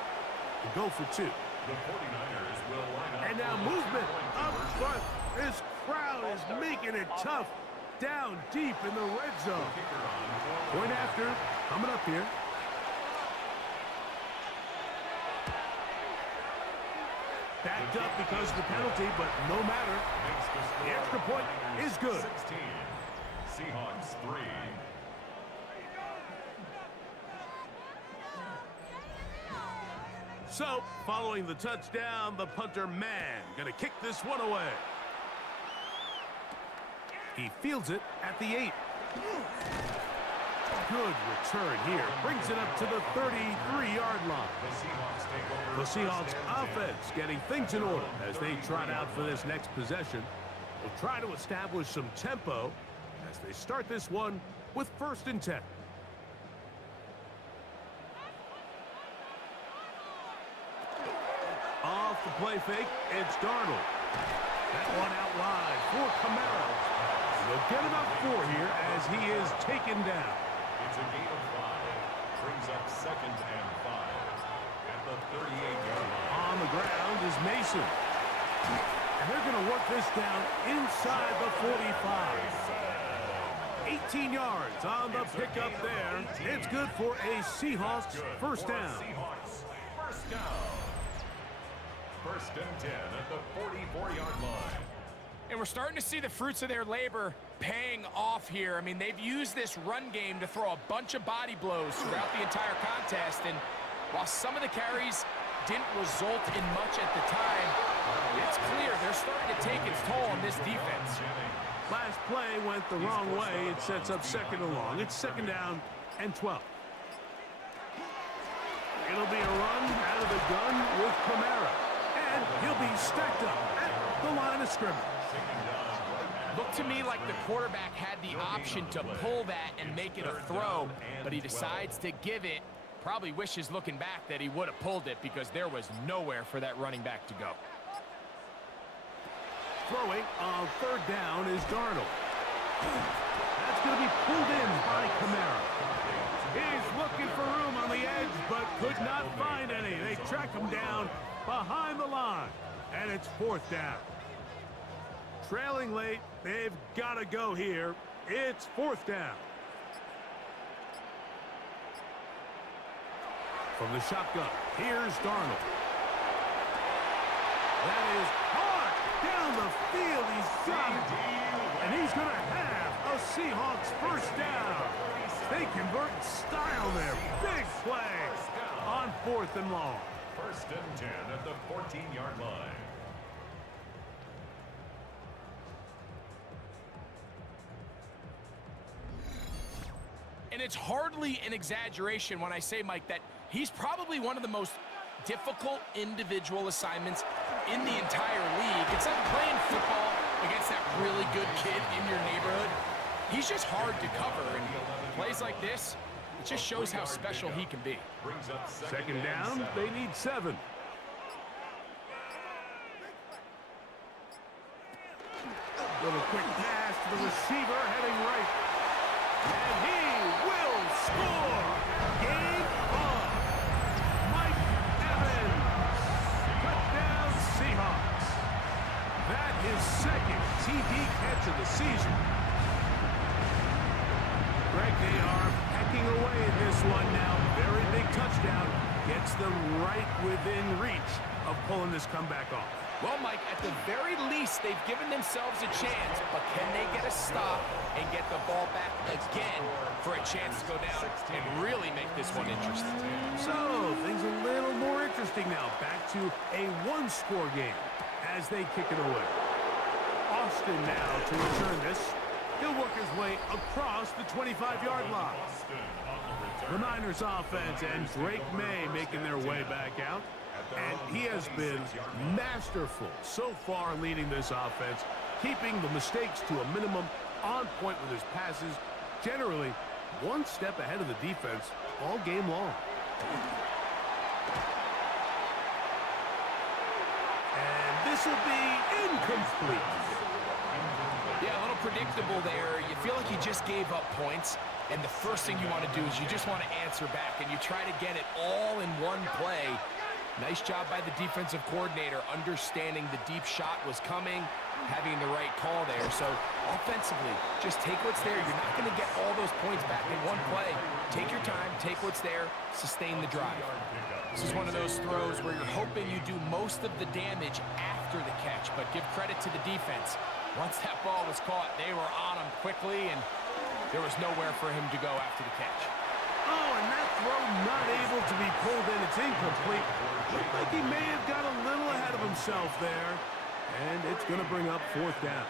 and go for 2. The 49ers will line up. And now movement up front. This crowd is making it tough down deep in the red zone. Point after, coming up here. Backed up because of the penalty, but no matter. The extra point is good. 16. Seahawks 3. So, following the touchdown, the punter man gonna kick this one away. He fields it at the 8. Good return here. Brings it up to the 33-yard line. The Seahawks offense getting things in order as they trot out for this next possession. They'll try to establish some tempo as they start this one with 1st and 10. Off the play fake, it's Darnold. That one out wide for Kamara. They'll get about 4 here as he is taken down. It's a gain of 5. Brings up 2nd and 5. At the 38-yard line. On the ground is Mason. And they're going to work this down inside the 45. 18 yards on the pickup there. It's good for a Seahawks 1st down. Seahawks 1st down. 1st and 10 at the 44-yard line. And we're starting to see the fruits of their labor paying off here. I mean, they've used this run game to throw a bunch of body blows throughout the entire contest. And while some of the carries didn't result in much at the time, it's clear they're starting to take its toll on this defense. Last play went the wrong way. It sets up 2nd and long. It's 2nd down and 12. It'll be a run out of the gun with Kamara. And he'll be stacked up at the line of scrimmage. Looked to me like the quarterback had the option to pull that and make it a throw, but he decides to give it. Probably wishes looking back that he would have pulled it because there was nowhere for that running back to go. Throwing on 3rd down is Darnold. That's going to be pulled in by Kamara. He's looking for room on the edge, but could not find any. They track him down behind the line, and it's 4th down. Trailing late, they've got to go here. It's 4th down. From the shotgun, here's Darnold. That is hard down the field. He's got it. And he's going to have a Seahawks 1st down. They convert in style there. Big play on 4th and long. 1st and 10 at the 14-yard line. And it's hardly an exaggeration when I say, Mike, that he's probably one of the most difficult individual assignments in the entire league. It's like playing football against that really good kid in your neighborhood. He's just hard to cover, and plays like this, it just shows how special he can be. 2nd down, they need 7. Little quick pass to the receiver heading right. And he will score. Game on. Mike Evans. Touchdown Seahawks. That is 2nd TD catch of the season. Greg, they are pecking away at this one now. Very big touchdown. Gets them right within reach of pulling this comeback off. Well, Mike, at the very least, they've given themselves a chance, but can they get a stop and get the ball back again for a chance to go down and really make this one interesting? So, things a little more interesting now. Back to a 1-score game as they kick it away. Austin now to return this. He'll work his way across the 25-yard line. The Niners offense and Drake May making their way back out. And he has been masterful so far leading this offense, keeping the mistakes to a minimum, on point with his passes, generally one step ahead of the defense all game long. And this will be incomplete. Yeah, a little predictable there. You feel like he just gave up points. And the first thing you want to do is you just want to answer back, and you try to get it all in one play. Nice job by the defensive coordinator, understanding the deep shot was coming, having the right call there. So offensively, just take what's there. You're not going to get all those points back in one play. Take your time, take what's there, sustain the drive. This is one of those throws where you're hoping you do most of the damage after the catch, but give credit to the defense. Once that ball was caught, they were on him quickly, and there was nowhere for him to go after the catch. Oh, and that throw not able to be pulled in. It's incomplete. Looked like he may have got a little ahead of himself there. And it's going to bring up 4th down.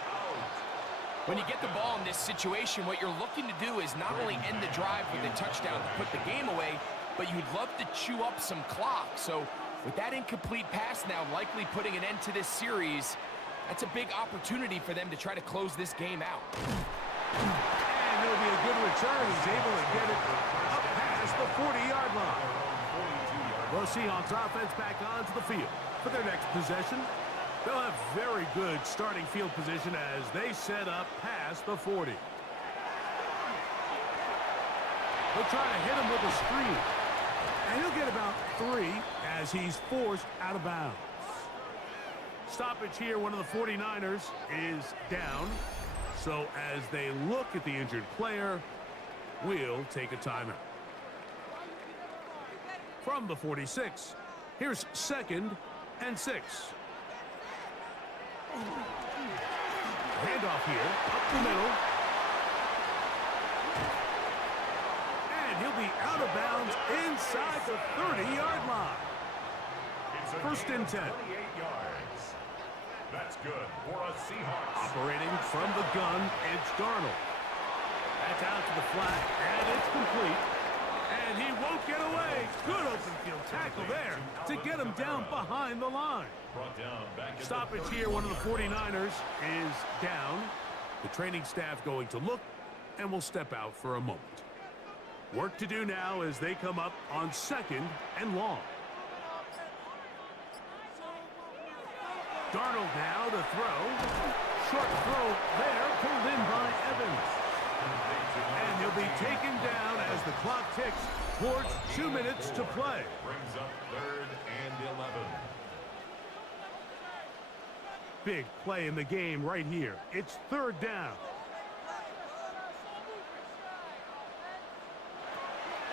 When you get the ball in this situation, what you're looking to do is not only end the drive with a touchdown to put the game away, but you'd love to chew up some clock. So with that incomplete pass now likely putting an end to this series, that's a big opportunity for them to try to close this game out. And it'll be a good return. He's able to get it up past the 40-yard line. The Seahawks offense back onto the field for their next possession. They'll have very good starting field position as they set up past the 40. They'll try to hit him with a screen. And he'll get about 3 as he's forced out of bounds. Stoppage here, one of the 49ers is down. So as they look at the injured player, we'll take a timeout. From the 46, here's 2nd and 6. Handoff here, up the middle. And he'll be out of bounds inside the 30-yard line. 1st and 10. That's good for a Seahawks. Operating from the gun, it's Darnold. That's out to the flat, and it's complete. And he won't get away. Good open field tackle there to get him down behind the line. Stoppage here, one of the 49ers is down. The training staff going to look, and will step out for a moment. Work to do now as they come up on 2nd and long. Darnold now to throw. Short throw there, pulled in by Evans. And he'll be taken down as the clock ticks towards 2 minutes to play. Brings up 3rd and 11. Big play in the game right here. It's 3rd down.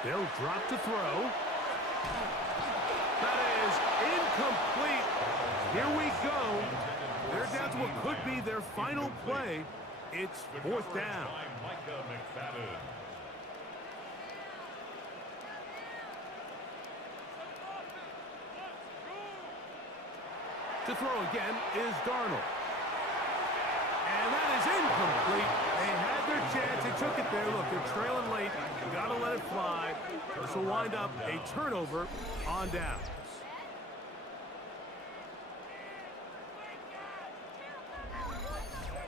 They'll drop to throw. That is incomplete. Here we go. They're down to what could be their final play. It's 4th down. To throw again is Darnold. And that is incomplete. They had their chance. They took it there. Look, they're trailing late. You got to let it fly. This will wind up a turnover on downs.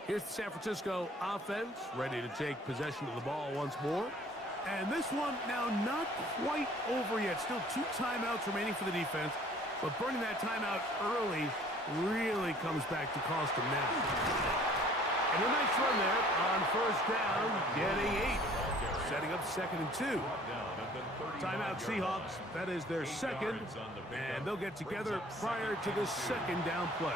Here's the San Francisco offense, ready to take possession of the ball once more. And this one now not quite over yet. Still 2 timeouts remaining for the defense. But burning that timeout early really comes back to cost them now. And a nice run there on 1st down, getting 8. Setting up 2nd and 2. Timeout Seahawks. That is their 2nd. And they'll get together prior to the 2nd down play.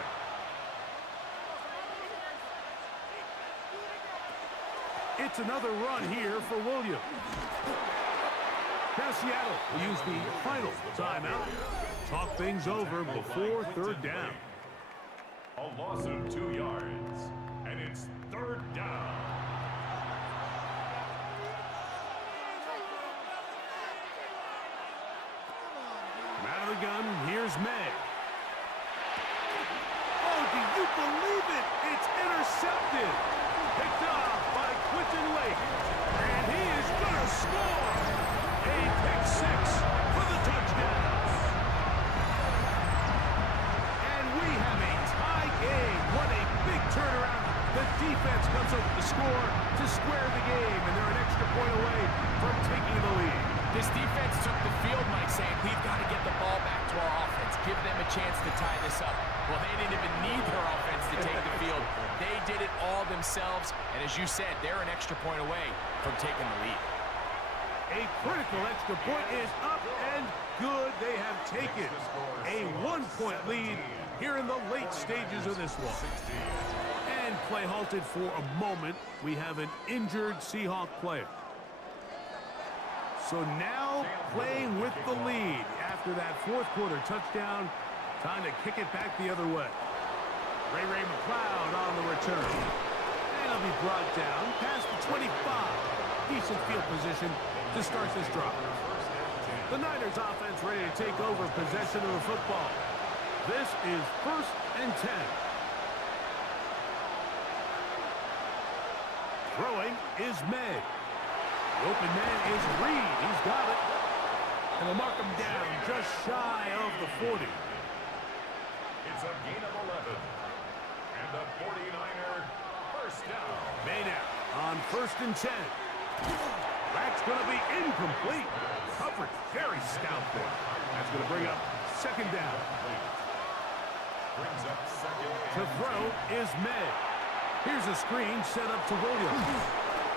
It's another run here for Williams. Now Seattle will use the final timeout. Talk things over before 3rd down. A loss of 2 yards, and it's 3rd down. Out of the gun, here's May. Oh, do you believe it? It's intercepted. Picked off by Quentin Lake. And he is going to score. A pick 6 for the touchdown. And we have a tie game. What a big turnaround. The defense comes up with the score to square the game. And they're an extra point away from taking the lead. This defense took the field, Mike, saying we've got to get the ball back to our offense. Give them a chance to tie this up. Well, they didn't even need their offense to take the field. They did it all themselves. And as you said, they're an extra point away from taking the lead. A critical extra point is up and good. They have taken a 1-point lead here in the late stages of this one. And play halted for a moment. We have an injured Seahawk player. So now playing with the lead after that fourth quarter touchdown. Time to kick it back the other way. Ray McLeod on the return. And it'll be brought down past the 25. Decent field position to start this drive. The Niners offense ready to take over possession of the football. This is 1st and 10. Throwing is May. The open man is Reed. He's got it. And they'll mark him down just shy of the 40. It's a gain of 11. And the 49er first down. May now on 1st and 10. That's going to be incomplete. Coverage very stout there. That's going to bring up 2nd down. Brings up 2nd. To throw is May. Here's a screen set up to Williams.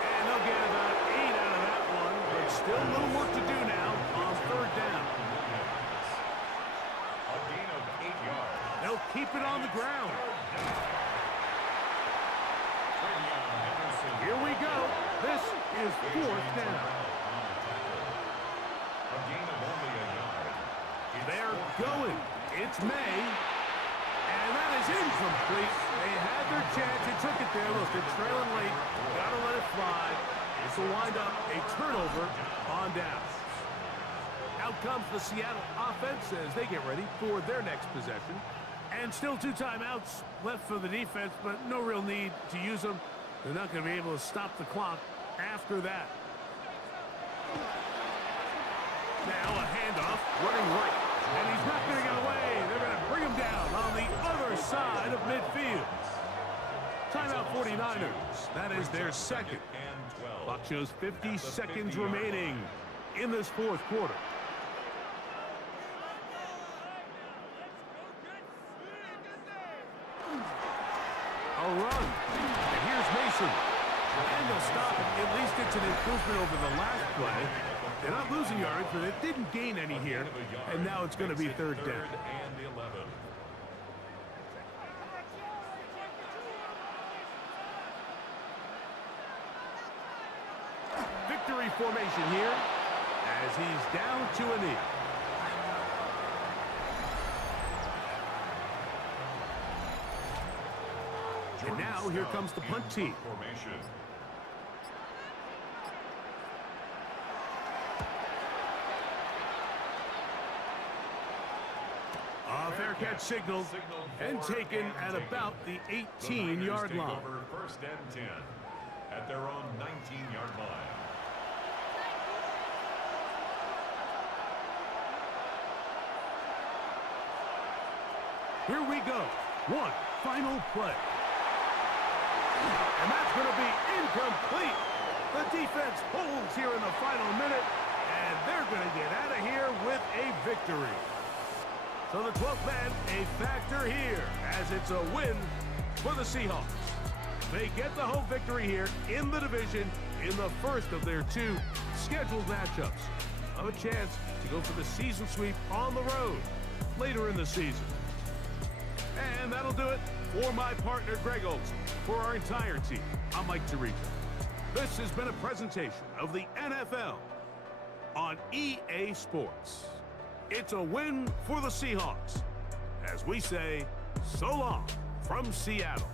And they'll get about 8 out of that one, but still a little work to do now on 3rd down. A gain of 8 yards. They'll keep it on the ground. Here we go. This is 4th down. A gain of only a yard. They're going. It's May. And that is incomplete. They had their chance. They took it there. Look, they're trailing late. Got to let it fly. This will wind up a turnover on downs. Out comes the Seattle offense as they get ready for their next possession. And still 2 timeouts left for the defense, but no real need to use them. They're not going to be able to stop the clock after that. Now a handoff, running right. And he's not going to get away. They're going to bring him down on the other side of midfield. Timeout 49ers. That is their 2nd. Clock shows 50 seconds remaining in this 4th quarter. A run. And here's Mason. And they'll stop it. At least it's an improvement over the last play. They're not losing yards, but it didn't gain any here. And now it's going to be 3rd down. And 11. Victory formation here as he's down to a knee. And now here comes the punt team. Formation. A fair catch signaled and taken at about the 18-yard line. Over 1st and 10 at their own 19-yard line. Here we go. One final play. And that's going to be incomplete. The defense holds here in the final minute, and they're going to get out of here with a victory. So the 12th man, a factor here, as it's a win for the Seahawks. They get the home victory here in the division in the first of their 2 scheduled matchups. Of a chance to go for the season sweep on the road later in the season. And that'll do it for my partner, Greg Olson. For our entire team, I'm Mike Tirico. This has been a presentation of the NFL on EA Sports. It's a win for the Seahawks. As we say, so long from Seattle.